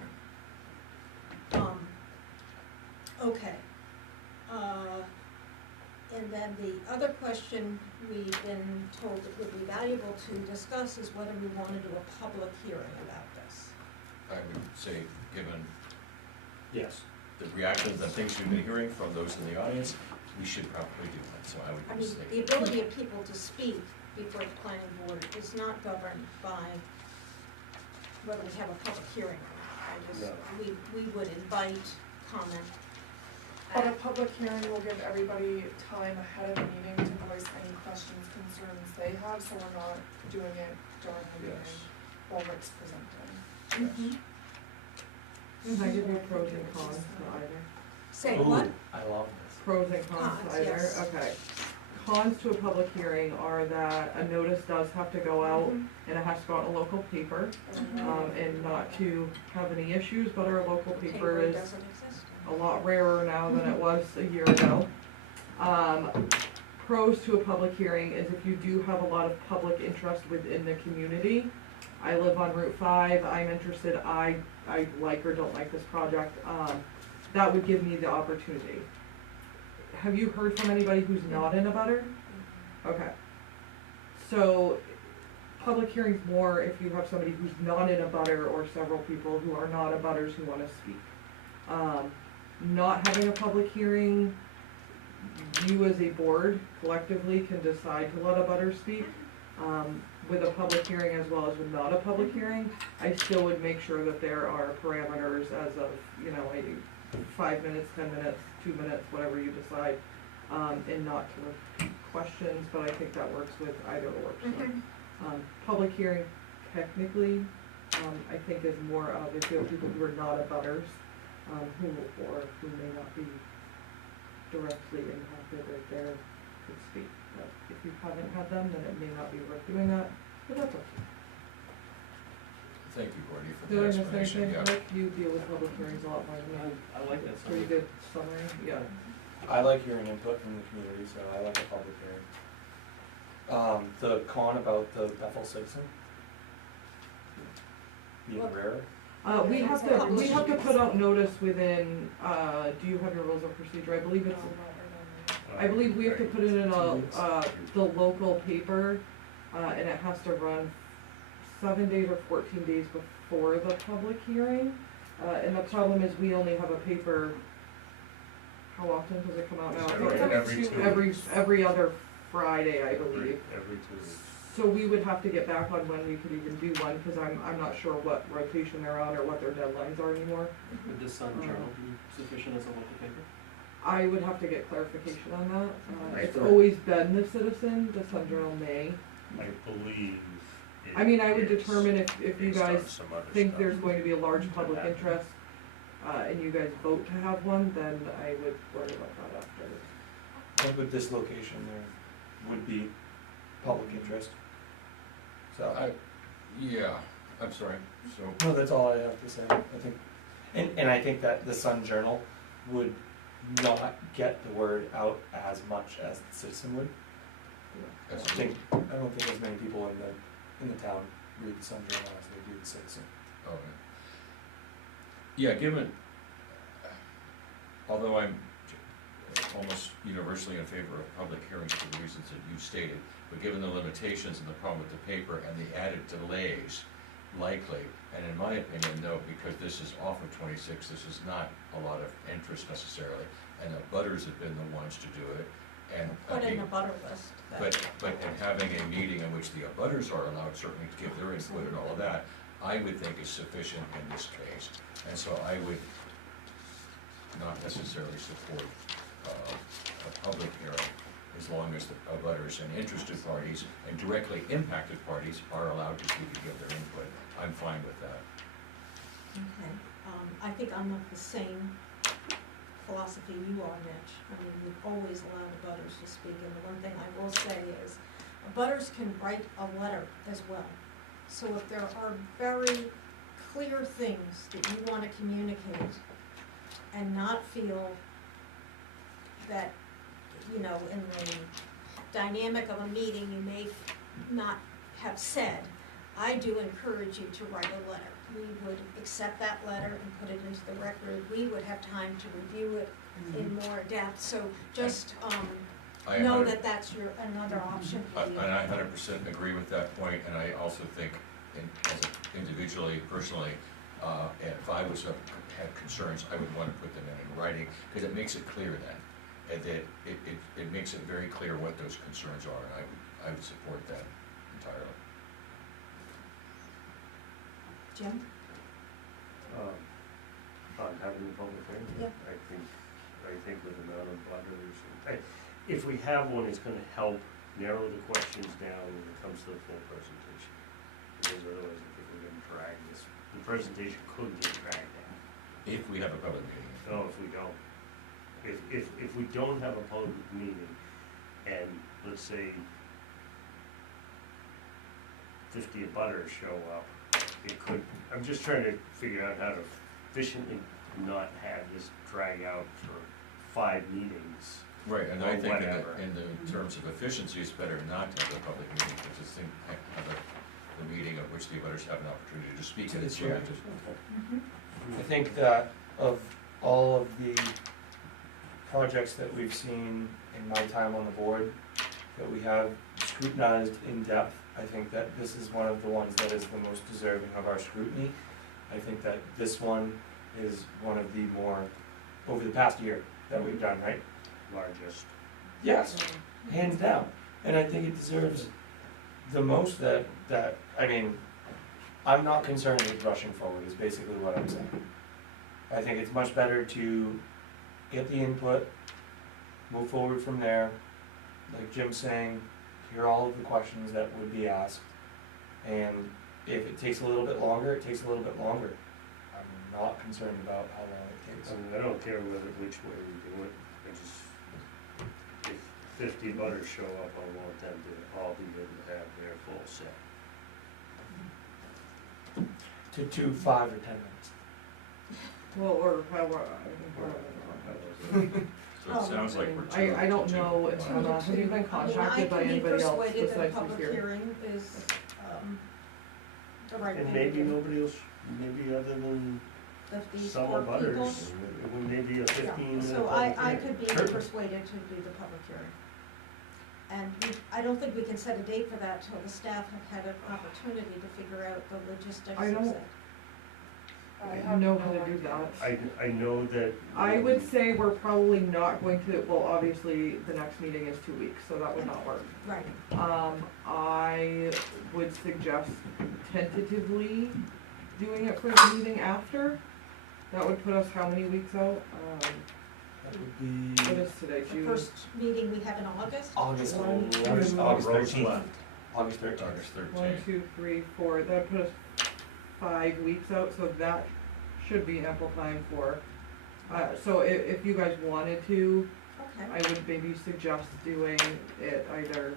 Okay. And then the other question we've been told that would be valuable to discuss is whether we wanna do a public hearing about this. I would say, given Yes. the reactions and things we've been hearing from those in the audience, we should probably do that, so I I would mean, say. the ability of people to speak before the planning board is not governed by whether we have a public hearing or not. I just, No. we would invite comment. But a public hearing will give everybody time ahead of the meeting to voice any questions, concerns they have, so we're not doing it during the meeting Yes. while Rick's presenting. Mhm. Can I give you pros and cons to either? Say what? I love this. Pros and cons Cons, to either, yes. okay. Cons to a public hearing are that a notice does have to go out, and it has to go out in a local paper, and not to have any issues, but our local paper is doesn't exist. a lot rarer now than it was a year ago. Pros to a public hearing is if you do have a lot of public interest within the community. I live on Route 5, I'm interested, I like or don't like this project, that would give me the opportunity. Have you heard from anybody who's not in a butter? Okay. So, public hearings more if you have somebody who's not in a butter or several people who are not a butters who wanna speak. Not having a public hearing, you as a board collectively can decide to let a butter speak. With a public hearing as well as with not a public hearing, I still would make sure that there are parameters as of, 5 minutes, 10 minutes, 2 minutes, whatever you decide, and not to repeat questions, but I think that works with either or, so. Public hearing technically, I think is more of if you have people who are not abutters, who may not be directly impacted right there could speak. But if you haven't had them, then it may not be worth doing that, but that's okay. Thank you, Gordy, for Did the I miss explanation, anything, yeah. Rick? You deal with public hearings a lot more than me. I like that. Pretty good summary, yeah. I like hearing input from the community, so I like a public hearing. The con about the Bethel citizen being Well- rare. We have to put out notice within, do you have your rules of procedure? I believe it's, I believe we have to put it in the local paper, and it has to run 7 days or 14 days before the public hearing. And the problem is we only have a paper, how often does it come out now? Every 2 weeks. Every other Friday, I believe. Every 2 weeks. So we would have to get back on when we could even do one, cause I'm not sure what rotation they're on or what their deadlines are anymore. Would the Sun Journal be sufficient as a local paper? I would have to get clarification on that. I It's thought- always been the Citizen, the Sun Journal may. I believe I mean, I would it is determine if you based on guys some other think stuff. there's going to be a large public happen. interest, and you guys vote to have one, then I would worry about that after. And with this location, there would be public interest. So, Yeah, I'm sorry, so, no, that's all I have to say, I think. And I think that the Sun Journal would not get the word out as much as the Citizen would. I that's don't think as many people in the town read the Sun Journal as they do the Citizen. okay. Yeah, given, although I'm almost universally in favor of public hearings for the reasons that you stated, but given the limitations and the problem with the paper and the added delays, likely, and in my opinion, though, because this is off of 26, this is not a lot of interest necessarily, and the butters have been the ones to do it, and. Put in a butter list. But in having a meeting in which the abutters are allowed certainly to give their input and all of that, I would think is sufficient in this case. And so I would not necessarily support a public hearing as long as the abutters and interested parties and directly impacted parties are allowed to give their input. I'm fine with that. Okay, I think I'm of the same philosophy you are, Mitch. I mean, we've always allowed abutters to speak, and the one thing I will say is, abutters can write a letter as well. So if there are very clear things that you want to communicate and not feel that, you know, in the dynamic of a meeting, you may not have said, I do encourage you to write a letter. We would accept that letter and put it into the record. We would have time to review it in more depth, so just, I know 100 that that's another option for you. And I 100% agree with that point, and I also think, individually, personally, if I had concerns, I would want to put them in writing, because it makes it clear then, and that it makes it very clear what those concerns are, and I would support that entirely. Jim? On having the public hearing? Yep. I think with the amount of butters, if we have one, it's gonna help narrow the questions down when it comes to the full presentation. Because otherwise, I think we're gonna drag this, the presentation could get dragged out. If we have a public meeting. No, if we don't. If we don't have a public meeting, and let's say 50 abutters show up, it could, I'm just trying to figure out how to efficiently not have this drag out for 5 meetings. Right, and Or I think whatever. in the terms of efficiency, it's better not to have a public meeting, but just have a meeting at which the abutters have an opportunity to speak. To and the it's chair. limited. I think that of all of the projects that we've seen in my time on the board, that we have scrutinized in depth, I think that this is one of the ones that is the most deserving of our scrutiny. I think that this one is one of the more, over the past year, that we've done, right? Largest. Yes, hands down. And I think it deserves the most that, I mean, I'm not concerned with rushing forward, is basically what I'm saying. I think it's much better to get the input, move forward from there, like Jim's saying, hear all of the questions that would be asked. And if it takes a little bit longer, it takes a little bit longer. I'm not concerned about how long it takes. I mean, I don't care which way we do it, I just, if 50 butters show up, I want them to all be able to have their full set. To 5 or 10 minutes. Well, or however, So it sounds like we're. I don't know if, have you been contacted by anybody else I can be persuaded that a besides public here? hearing is, the right thing And to maybe do. nobody else, maybe other than of these Some four of people? others, maybe a Yeah, 15 minute so public I hearing. could be Sure. persuaded to do the public hearing. And I don't think we can set a date for that till the staff have had an opportunity to figure out the logistics I of don't- it. I have know no how to do idea. that. I know that. I would say we're probably not going to, well, obviously, the next meeting is 2 weeks, so that would not work. Right, I would suggest tentatively doing it for the meeting after. That would put us how many weeks out? That would What be is today, the June? first meeting we have in August? August, One, August, two, August Rose 13th. left. August 13th. August 13th. 1, 2, 3, 4, that would put us 5 weeks out, so that should be ample time for, so if you guys wanted to, Okay, I would maybe suggest doing it either,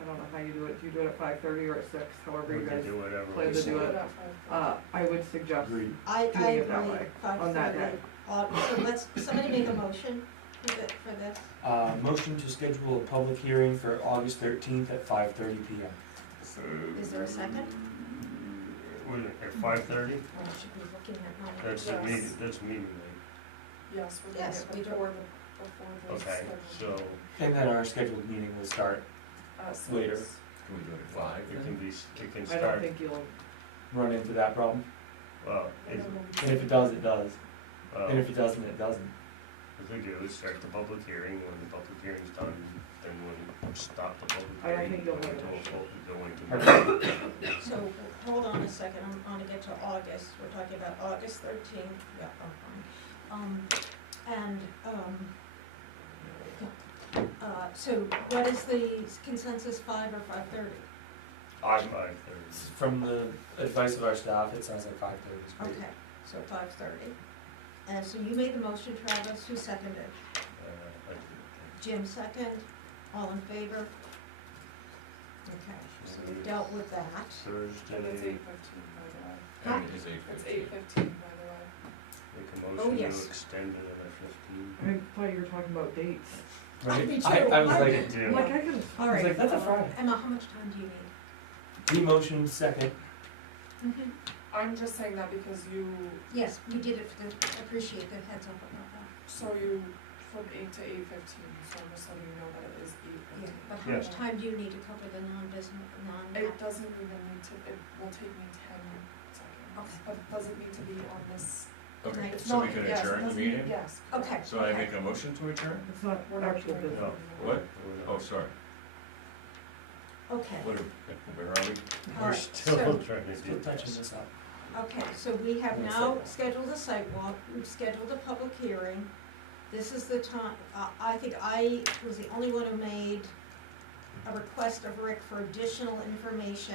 I don't know how you do it, do you do it at 5:30 or at 6, however We you can guys do whatever. plan we to do want. it. At 5:30. I would suggest, Agreed. I doing it that agree, way, 5:30. on that day. So let's, somebody make a motion for this. Motion to schedule a public hearing for August 13th at 5:30 PM. Is there a second? Wait, at 5:30? Or I should be looking at mine. That's the Yes. meeting, that's meeting night. Yes, we're doing Yes, it we do. before the Okay, scheduled, so And then our scheduled meeting will start six. later. Can we do it at 5 it then? can be, it can I don't start, think you'll, Run into that problem. well, And it, then we'll- And if it does, it does. well, And if it doesn't, it doesn't. what we do is start the public hearing, when the public hearing's done, then we'll stop the public I don't hearing. think you'll go have into an a issue. full- go into Perfect. So, hold on a second, I'm gonna get to August, we're talking about August 13th, yeah, I'm fine. So what is the consensus, 5 or 5:30? I'm 5:30. From the advice of our staff, it sounds like 5:30 is great. Okay, so 5:30. And so you made the motion, Travis, who seconded? Jim second, all in favor? Okay, so we dealt with that. And it's Thursday, 8:15, by the way. And it is It's 8:15. 8:15, by the way. make a Oh, motion to yes. extend it another 15. I thought you were talking about dates. Right? Me too. I was I like, did too. Like, I could, All I was right, like, that's a Friday. Emma, how much time do you need? The motion second. I'm just saying that because you, Yes, you did it, appreciate the heads up about that. so you, from 8 to 8:15, so I'm just letting you know that it is Yeah, 8:15. but how much Yes. time do you need to cover the non-business, It doesn't even need to, it will take me 10 seconds, Okay. but it doesn't need to be on this. Okay, Right. It's so we not- can yes, it adjourn the doesn't need- meeting? Yes. Okay. So I make a motion to adjourn? it's not We're not actual doing business. No. What? We're not. Oh, sorry. Okay, What are, where are we? all We're right, still so, trying to Still do touching this. this up. okay, so we have One now second. scheduled a site walk, we've scheduled a public hearing. This is the time, I think I was the only one who made a request of Rick for additional information,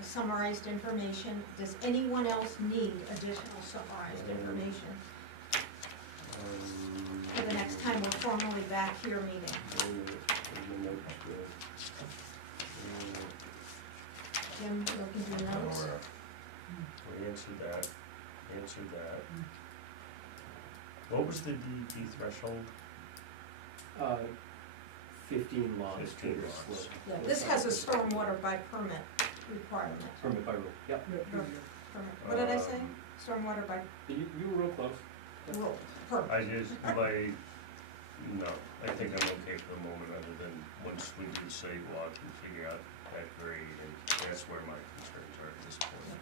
summarized information. Does anyone else need additional summarized information for the next time we're formally back here meeting? Jim, looking through notes? We answered that, What was the DEP threshold? 15 lots. 15 trigger lots. slip. Yeah, this has a stormwater by permit requirement. Permit by rule, yep. Permit. What did I say? Stormwater by You were real close. rule, permit. I just, no, I think I'm okay for the moment, other than once we do sidewalk and figure out that grade, and that's where my concerns are at this point.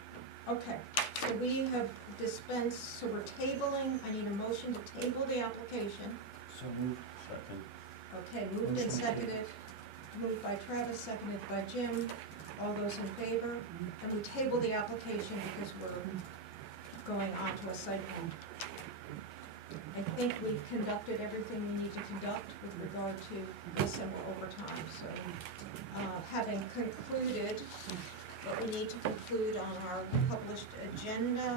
Okay, so we have dispensed, so we're tabling, I need a motion to table the application. So moved. Second. Okay, moved and Motion to seconded, moved by Travis, seconded by Jim, all those in favor? And we table the application because we're going on to a site plan. I think we've conducted everything we need to conduct with regard to this and we're over time, so, having concluded what we need to conclude on our published agenda,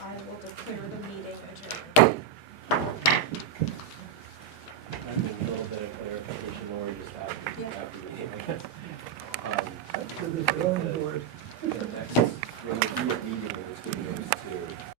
I will declare the meeting adjourned. I think a little bit of clarification, Lori, just after, Yeah. after the meeting. To the drawing board. The next, when we do a meeting, it's going to go to